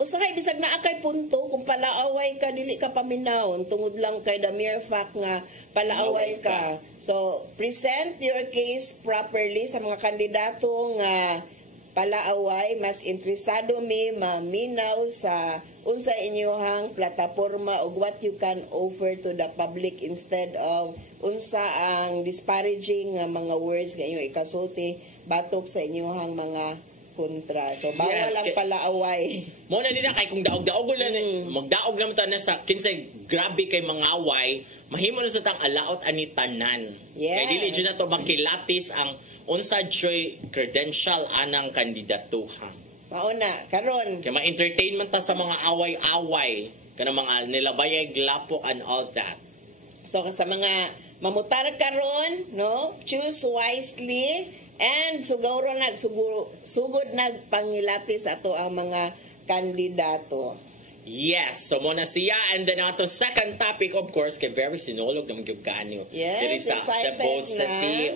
Usahay bisag naa kay punto kung palaaway ka dili ka paminawon tungod lang kay the mere fact nga palaaway ka. So present your case properly sa mga kandidato nga palaaway. Mas interesado mi maminaw sa unsa inyohang plataporma ug what you can offer to the public instead of unsa ang disparaging nga mga words nga inyo ikasulti batok sa inyohang mga kontra. So bawal lang palaaway. Mo na din na kay kung daog-daog lang magdaog naman ta na sa kinsay grabe kay mangaway, mahimo na sa tang alaot ani tanan. Kay dili jud na to makilatis ang unsa joy credential anang kandidatuha. Mauna karon kay ma-entertain man ta sa mga away-away kanang mga nilabayay glapok and all that. So sa mga mamutar karon, no, choose wisely. And sugod nagpangilatis ato ang mga kandidato. Yes, so muna siya. And then ato second topic, of course, kay very sinulog naman yung ganyo. Yes, sa Cebu City.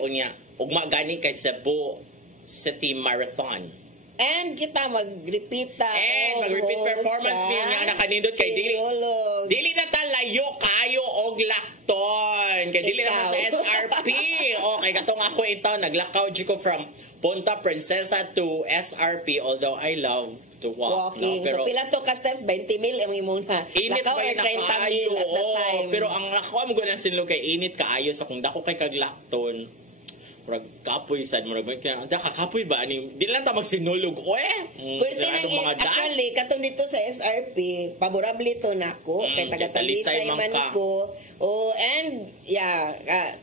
Ugma gani kay Cebu City Marathon. And kita mag-repeat performance niya nga nakanindot kay dili na ta layo kayo og lakton kay dili na sa SRP. Okay, katong ako ito naglakaw jud ko from Punta Princesa to SRP, although I love to walk. Walking. No? Pero, so pila to ka steps? 20 mil ang imong na. init Lakaw ba or yun 30 mil at that time. Pero ang nakuha mo ganang sinulog kay init kaayo sa kung dako kay kaglakton. Murag kapoy sad murag kakapoy ba ani di lang ta magsinulog Pwede nang actually katong dito sa SRP favorable to nako kay taga-Talisay man ko. Oh, and yeah,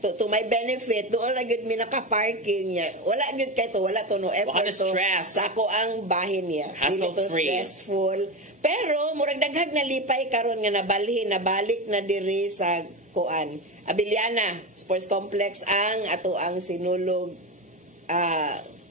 to my benefit doon ra gyud mi naka-parking niya. Wala gyud kay to, wala to no effort to. Sa ako ang bahin niya. Dili to stressful. Pero murag daghag na lipay karon nga nabalik na diri sa kuan. Abiliana Sports Complex ang sinulog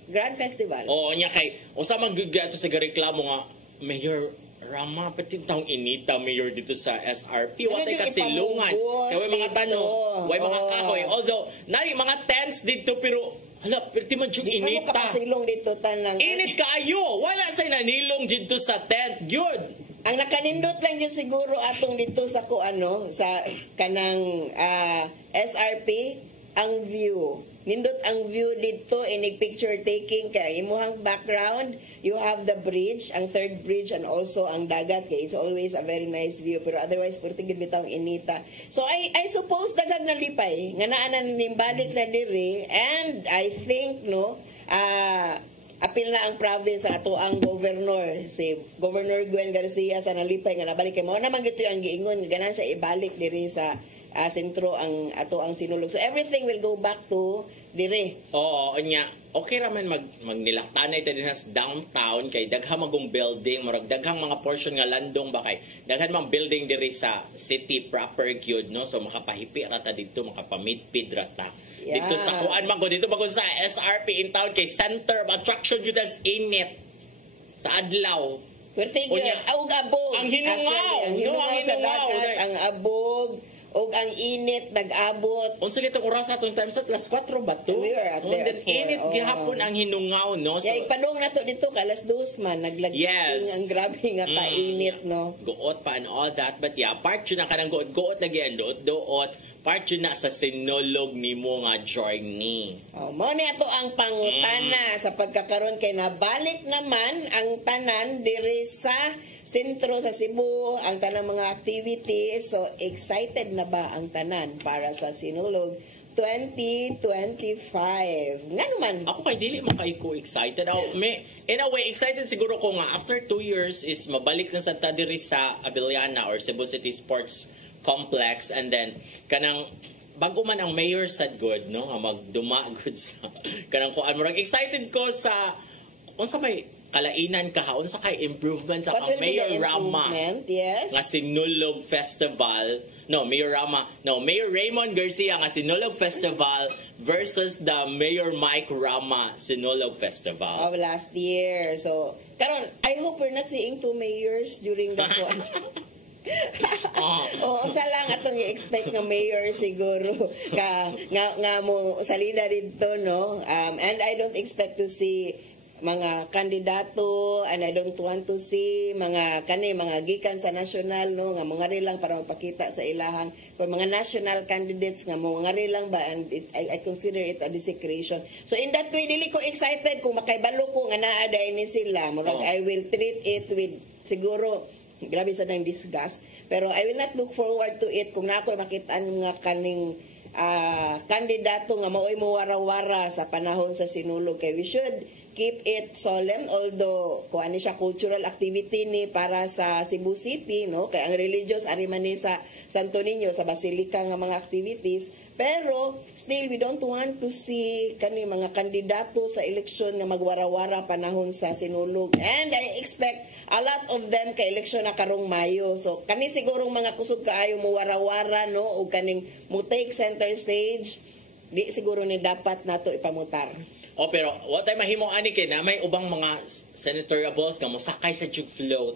Grand Festival. Oo, nya kay usa man gyud ato sa reklamo nga Mayor Rama pati taong inita mayor dito sa SRP wa tay kasilungan kay mga tanong way mga kahoy although nay mga tents dito pero hala perti man jud inita kasilong dito tanang init kaayo wala say nanilong dito sa tent gyud. Ang nakanindot lang yun siguro atong dito sa sa kanang SRP ang view. Nindot ang view dito inig picture taking kay imuhang background you have the bridge, ang third bridge and also ang dagat kay it's always a very nice view pero otherwise purti gid bitaw inita. So I suppose dagag na lipay nga naa na nimbalik na diri and I think apil na ang province sa ato ang governor si Governor Gwen Garcia sa nalipay nga nabalik kay mao naman gito ang giingon ganan siya ibalik diri sa sentro ang ato ang sinulog so everything will go back to diri. Oo nya okay ra man magnilaktanay ta dinha sa downtown kay daghang magong building murag daghang mga portion nga landong ba kay daghan mang building diri sa city proper gyud no so makapahipi ra ta dito makapamitpid ra ta. Yeah. Dito sa kuan man ko dito magod sa SRP in town kay center of attraction yun as init sa adlaw. Pertig og abog. Ang hinungaw, ang abog og ang init nag-abot. Unsa gitong oras atong time sa alas 4 ba to? We were at there at 4. Init gihapon ang hinungaw no. So ipadong nato dito ka alas 2 man naglagting ang grabe nga kainit no. Guot pa and all that but yeah part yun na kanang guot lagi ang doot part yun na sa sinulog nimo nga journey. Mao ni ato ang pangutana sa pagkakaroon kay nabalik naman ang tanan diri sa sentro sa Cebu, ang tanang mga activities. So excited na ba ang tanan para sa sinulog 2025? Nga naman. Ako kay dili man kay ko excited. In a way excited siguro ko nga after 2 years is mabalik na sa diri sa Abiliana or Cebu City Sports Complex and then kanang bago man ang mayor sad good no nga magduma good sa kanang kuan murag excited ko sa unsa may kalainan ka unsa kay improvement sa Mayor Rama yes nga Sinulog Festival Mayor Raymond Garcia nga Sinulog Festival versus the Mayor Mike Rama Sinulog Festival of last year. So karon I hope we're not seeing two mayors during the one. Usa lang atong i-expect nga mayor siguro nga mo salida dito no and I don't expect to see mga kandidato and I don't want to see mga gikan sa national no nga mga lang para magpakita sa ilahang mga national candidates nga mga lang ba and I consider it a desecration. So in that way dili ko excited kung makaibalo ko nga naa ni sila murag I will treat it with siguro grabe sa nang disgust pero I will not look forward to it kung nako makita nga kaning kandidato nga maoy mo wara-wara sa panahon sa sinulog kay we should keep it solemn although kung ano siya cultural activity ni para sa Cebu City no kay ang religious ari man ni sa Santo Niño sa Basilica nga mga activities pero still we don't want to see kani mga kandidato sa eleksyon nga magwara-wara panahon sa sinulog and I expect a lot of them kay eleksyon na karong Mayo so kani sigurong mga kusog kaayo mo wara-wara no o kaning mo take center stage di siguro ni dapat nato ipamutar. Pero what ay mahimo ani kay na may ubang mga senatoriables nga mosakay sa jug float.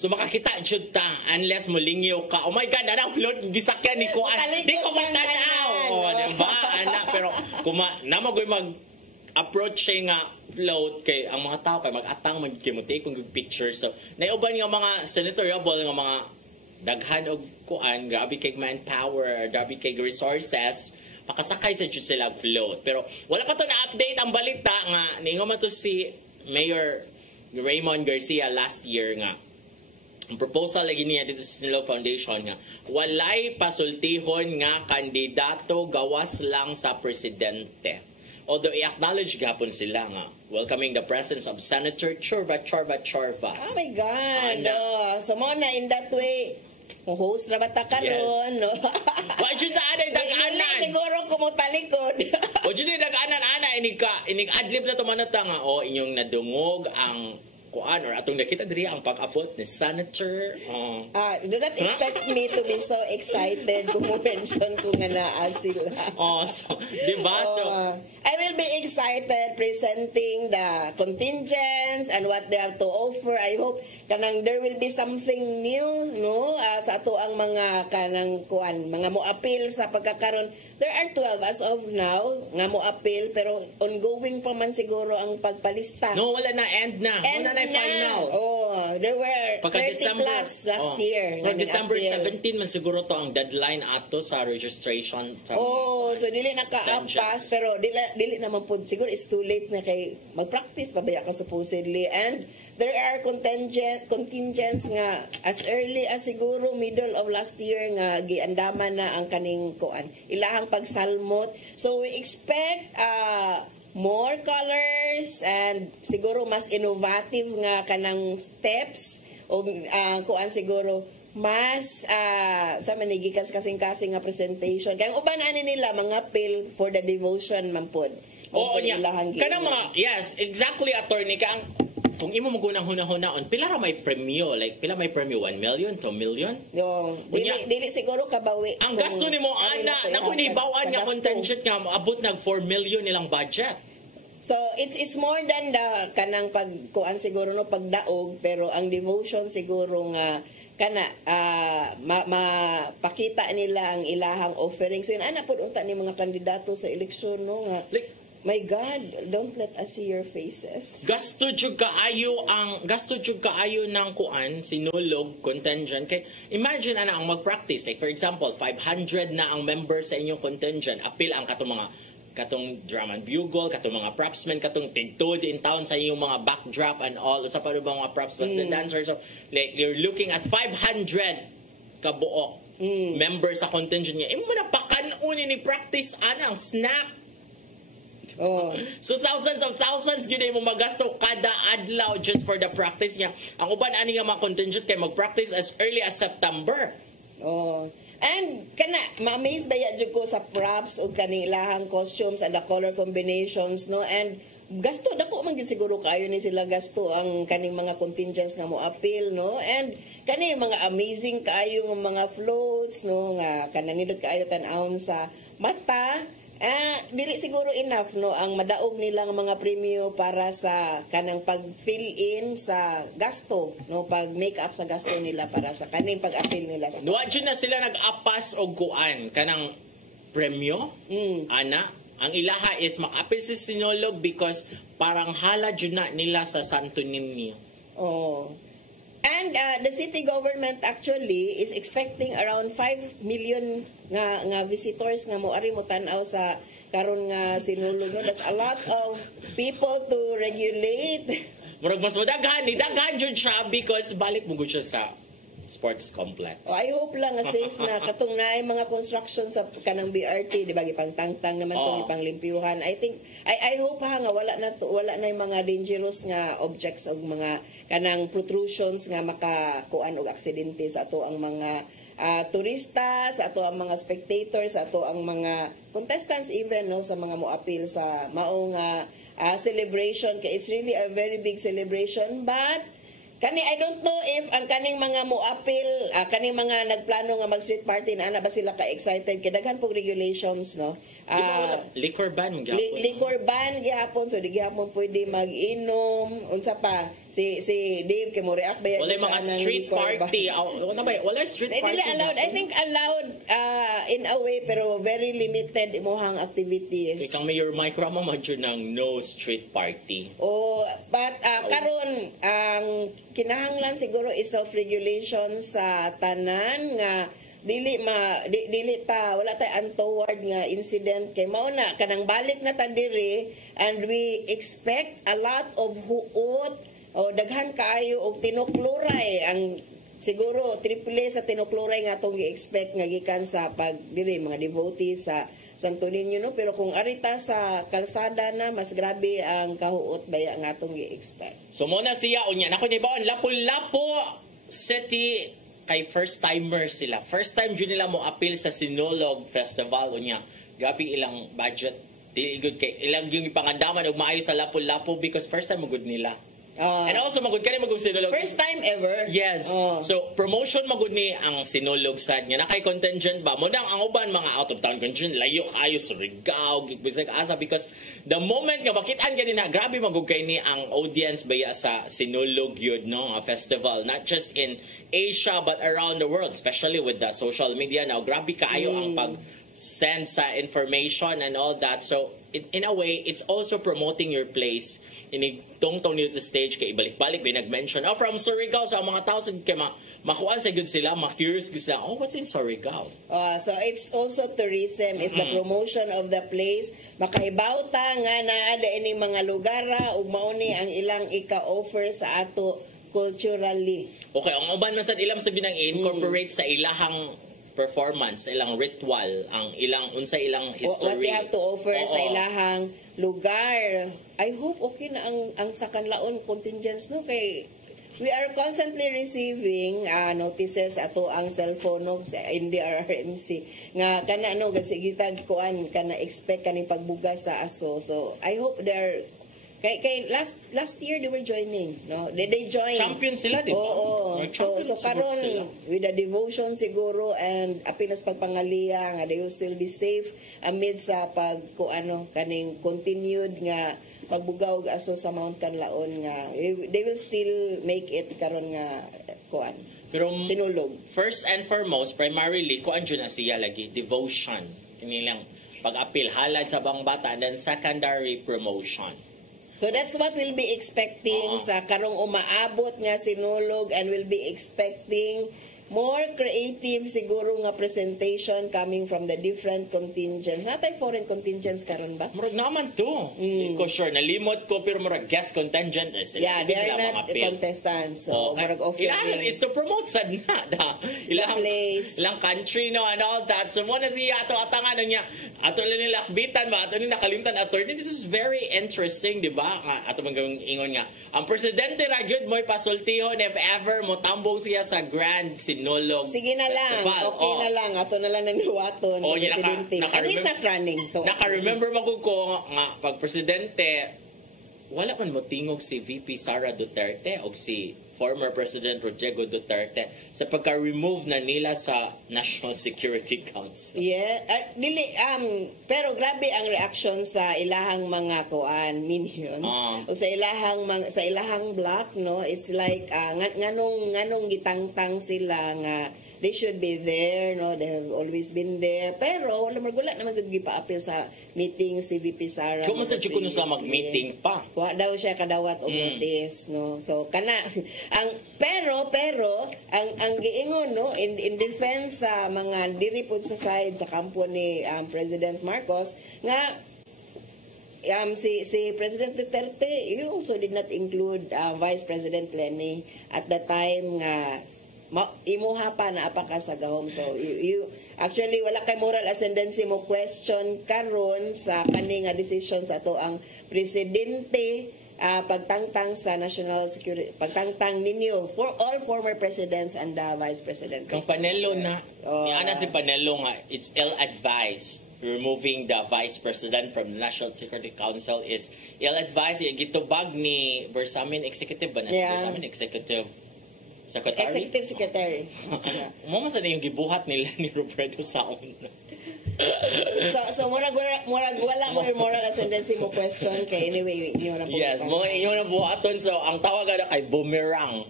So makakita jud ta unless molingyo ka. Oh my god, ana float gisakyan ni ko. Di ko matanaw. Diba? Ana pero kuma namagoy mag approach nga float kay ang mga tao kay mag-atang magkimuti kung picture so naiuban nga mga senatoriable nga mga daghan og kuan grabe kay manpower, grabe kay resources makasakay sa jud sila float pero wala pa to na update ang balita nga ningon man to si Mayor Raymond Garcia last year nga ang proposal lagi niya dito sa Sinulog Foundation nga walay pasultihon nga kandidato gawas lang sa presidente. Although i-acknowledge gapon sila nga welcoming the presence of Senator Chorva. Oh my God. So mo na in that way host na bata karon, no? Wa jud na anay dag-anan. Siguro kumutalikod. Wa jud ni dag-anan ana inig adlib na to manata nga inyong nadungog ang kuan or atong nakita diri ang pag-abot ni Senator. Do not expect me to be so excited kung mention ko nga naa sila. So, di ba? I will be excited presenting the contingents and what they have to offer. I hope kanang there will be something new, no? Sa ato ang mga kanang kuan, mga mo-appeal sa pagkakaroon. There are 12 as of now nga mo-appeal pero ongoing pa man siguro ang pagpalista. No, wala na end na. Wala na final. There were 30 plus last year. No, December 17 man siguro to ang deadline ato sa registration. So dili nakaapas pero dili naman po siguro is too late na kay mag-practice pa ba ka supposedly, and there are contingents nga as early as siguro middle of last year nga giandaman na ang kaning kuan ilahang pagsalmot. So we expect more colors and siguro mas innovative nga kanang steps o kuan siguro mas sa manigikas kasing-kasing nga presentation. Kaya uban ani nila mga pill for the devotion man pod. Kanang mga yes, exactly attorney ka kung imo magunang hunahon pila ra may premyo, like pila may premyo 1 million, 2 million? Dili siguro kabawi. Ang gasto nimo ana naku ni bawaan nga contingent nga abot nag 4 million nilang budget. So it's more than the kanang pagkuan siguro no pagdaog, pero ang devotion siguro nga kana mapakita nila ang ilahang offering. So yun ana pud unta ni mga kandidato sa eleksyon no nga my God, don't let us see your faces. Gasto jud kaayo ng kuan sinulog contingent kay imagine ana ang mag-practice, like for example 500 na ang members sa inyong contingent, apil ang katong drum and bugle, katong mga propsmen, katong tigtod in town sa inyong mga backdrop and all, sa paano ba mga props plus the dancers. So, like, you're looking at 500 kabuok members sa contingent niya. Imo na pakanon ni practice anang snack. So thousands yun mo magasto kada adlaw just for the practice niya. Ang uban ani nga mga contingent kay mag-practice as early as September. And kana ma-amaze ba ya jud ko sa props o kaning ilahang costumes and the color combinations, no? And gasto dako man gid siguro kayo ni sila gasto ang kaning mga contingents nga mo appeal, no? And kani mga amazing kayo nga mga floats, no, nga kananidot kayo tan-awon sa mata. Dili siguro enough no ang madaog nilang mga premyo para sa kanang pag-fill in sa gasto, no, pag make up sa gasto nila para sa kaning pag-appeal nila sa. Wa jud na sila nag-apas og kuan kanang premyo. Ana, ang ilaha is mag-appeal sa sinulog because parang hala jud na nila sa Santo Niño. And the city government actually is expecting around 5 million nga visitors nga moari mo tan-aw sa karon nga sinulog, no. That's a lot of people to regulate. Murag mas madaghan jud siya because balik mo gud siya sa sports complex. I hope lang nga safe na katong naay mga construction sa kanang BRT, di ba gipangtangtang naman to gipanglimpiuhan. I hope nga wala na yung mga dangerous nga objects og mga kanang protrusions nga makakuan og aksidente sa ato ang mga turista, sa ato ang mga spectators, sa ato ang mga contestants even, no, sa mga mo-appeal sa maong celebration. Kaya it's really a very big celebration, but I don't know if ang kaning mga mo-appeal, kaning mga nagplano nga mag-street party na ba sila ka-excited. Kaya daghan pong regulations, no? Liquor ban gyapon. Liquor ban gyapon, so di gyapon pwede mag-inom. Unsa pa? Si Dave kay mo react ba yan? Wala mga street party. Wala street party. Allowed. I think allowed in a way pero very limited imohang activities. Kang Mayor Mike Rama madyo ng no street party. But karon ang kinahanglan siguro is self-regulation sa tanan nga dili wala tay untoward nga incident kay mao na kanang balik na ta diri, and we expect a lot of huot O daghan kaayo og tinukluray ang siguro triple sa tinukluray nga atong gi-expect nga gikan sa pag diri mga devotees sa Santo Niño, no? Pero kung arita sa kalsada na, mas grabe ang kahuot baya nga atong gi-expect. So muna siya unya nako ni baon Lapu-Lapu City kay first timer sila. First time jud nila mo appeal sa Sinulog Festival unya. Grabe ilang budget. Di good kay ilang yung ipangandaman og maayo sa Lapu-Lapu because first time magud nila. And also magud kani magud Sinulog. First time ever? Yes. So promotion magud ni ang Sinulog sad nga nakay contingent ba mo nang ang uban mga out of town contingent layo kayo sa Surigao Gigbisag asa because the moment nga makitaan gani na grabe magud kay ni ang audience baya sa Sinulog yun no festival not just in Asia but around the world especially with the social media now grabe kaayo ang pag send sa information and all that so in a way it's also promoting your place inigtong-tong nito stage kay ibalik-balik may nag-mention from Surigao so ang mga tao kay makuan sa good sila ma-curious sila what's in Surigao so it's also tourism is the promotion of the place makahibawta nga naa ini mga lugar ug mao ni ang ilang ika-offer sa ato culturally okay ang uban man sad ilang sabi nang incorporate sa ilahang performance ilang ritual ang ilang unsa ilang history what they have to offer sa ilahang lugar. I hope okay na ang sa kanlaon contingents no kay we are constantly receiving notices ato ang cellphone no sa NDRRMC nga kana no gasigitag kuan kana expect kaning pagbugas sa aso so I hope they're kay last year they were joining no they joined champion sila di ba so karon with the devotion siguro and apinas pagpangaliya nga they will still be safe amid sa pag kuano kaning continued nga pagbugaw og aso sa Mount Canlaon nga they will still make it karon nga kuan pero Sinulog first and foremost primarily kuan jud na siya lagi devotion kinilang pag-apil halad sa bang bata and then secondary promotion. So that's what we'll be expecting sa karong umaabot nga Sinulog and we'll be expecting more creative siguro nga presentation coming from the different contingents. Natay foreign contingents karon ba? Murag naman to. Ko sure nalimot ko pero murag guest contingent yeah, they are not contestants. So murag offering. Ilan is to promote sad na ilang place, ilang country no and all that. So mo na siya ato atangan niya. Ato lang nila akbitan ba ato ni nakalimtan attorney. This is very interesting, di ba? Ato man gawing ingon nga. Ang presidente ra gyud mo'y pasultihon if ever mo tambong siya sa Grand Sinulog. Sige na lang. Festival. Okay na lang. Ato na lang naniwaton. Presidente. At least not running. So, naka-remember ko nga pag presidente wala man mo tingog si VP Sara Duterte o si former President Rodrigo Duterte sa pagka-remove na nila sa National Security Council. Yeah, pero grabe ang reaction sa ilahang mga minions o sa ilahang block no. It's like nganong gitangtang sila nga they should be there no, they have always been there pero wala naman gud gipa-appeal sa meeting si VP Sara. Kung sa kuno sa mag-meeting pa. Wa daw siya kadawat og notice no. So kana pero ang giingon no in defense sa mga diri pud sa side sa kampo ni President Marcos nga si President Duterte you also did not include Vice President Leni at the time nga imuha pa na apaka sa gahom so you actually wala kay moral ascendancy mo question karon sa kani nga decision sa to ang presidente pagtangtang sa national security pagtangtang ninyo for all former presidents and vice president kung Panelo na ana si Panelo nga it's ill-advised removing the vice president from the National Security Council is ill-advised gitubag ni Bersamin executive ba na si Bersamin executive Executive Secretary. Mo sa yung gibuhat nila ni Roberto Saon. so murag wala mo moral ascendancy mo question kay anyway inyo na po. Yes, mo inyo na buhaton so ang tawag ada kay boomerang.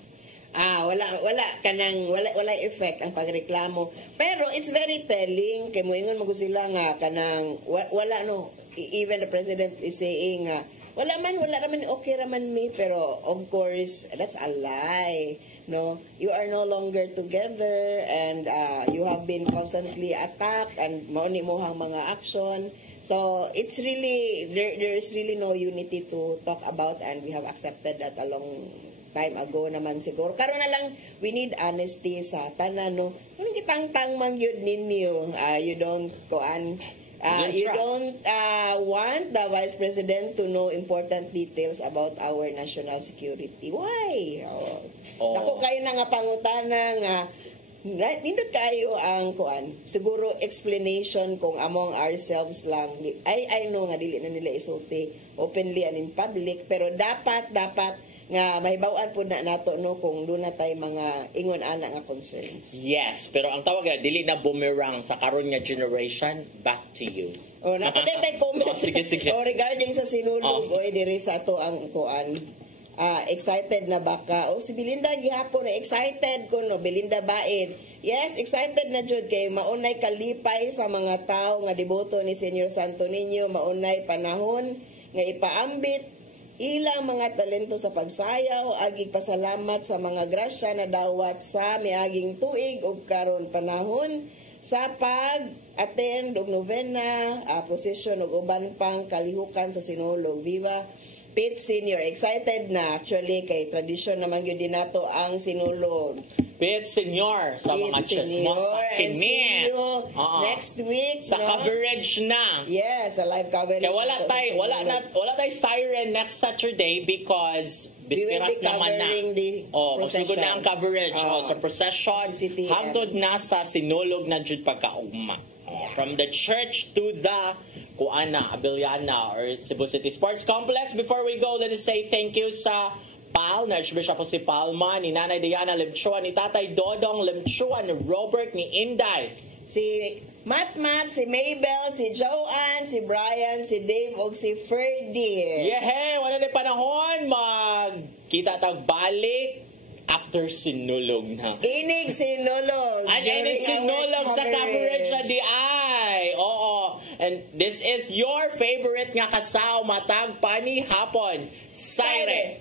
Wala effect ang pagreklamo. Pero it's very telling kay mo ingon mo sila nga kanang wala no even the president is saying wala raman okay raman mi pero of course that's a lie. No, you are no longer together and you have been constantly attacked and mauni mo hang mga action. So it's really there is really no unity to talk about and we have accepted that along time ago naman siguro. Karon na lang, we need honesty sa tanan, no? Kung kitang-tang man yun ninyo, you don't want the Vice President to know important details about our national security. Why? Naku kayo na nga pangutana nga, nindot kayo ang siguro explanation kung among ourselves lang. I know nga dili na nila isulti openly and in public, pero dapat nga mahibaw-an po na nato no kung doon na tayo mga ingon ana nga concerns. Yes, pero ang tawag dili na boomerang sa karon nga generation, back to you. Napaday tayo comment. Sige. Regarding sa sinulog diri sa ato ang excited na baka si Belinda gihapon na excited ko no Belinda Baid. Yes, excited na jud kay maunay kalipay sa mga tao nga deboto ni Senior Santo Niño, maunay panahon nga ipaambit ilang mga talento sa pagsayaw, agig pasalamat sa mga grasya na dawat sa miaging tuig ug karon panahon sa pag-attend og novena, procession ug uban pang kalihukan sa sinulog. Viva Pete Senior. Excited na actually kay tradisyon naman yun din nato ang sinulog. Pete Senior sa mga chismos sa kini. Next week sa coverage na. Yes, sa live coverage. Kaya wala tay siren next Saturday because bispiras naman na. Masugod na ang coverage sa procession. Hangtod na sa sinulog na jud pagkaugma. From the church to the Abiliana or Cebu City Sports Complex. Before we go, let us say thank you sa PAL, na Archbishop si Palma, ni Nanay Diana Limchua, ni Tatay Dodong Limchua, ni Robert, ni Inday. Si Matt, si Mabel, si Joanne, si Brian, si Dave, o si Ferdy. Wala na panahon, magkita balik after sinulog na. Inig sinulog. Inig sinulog sa coverage na di ay. And this is your favorite nga kasaw matag pani hapon. Siren.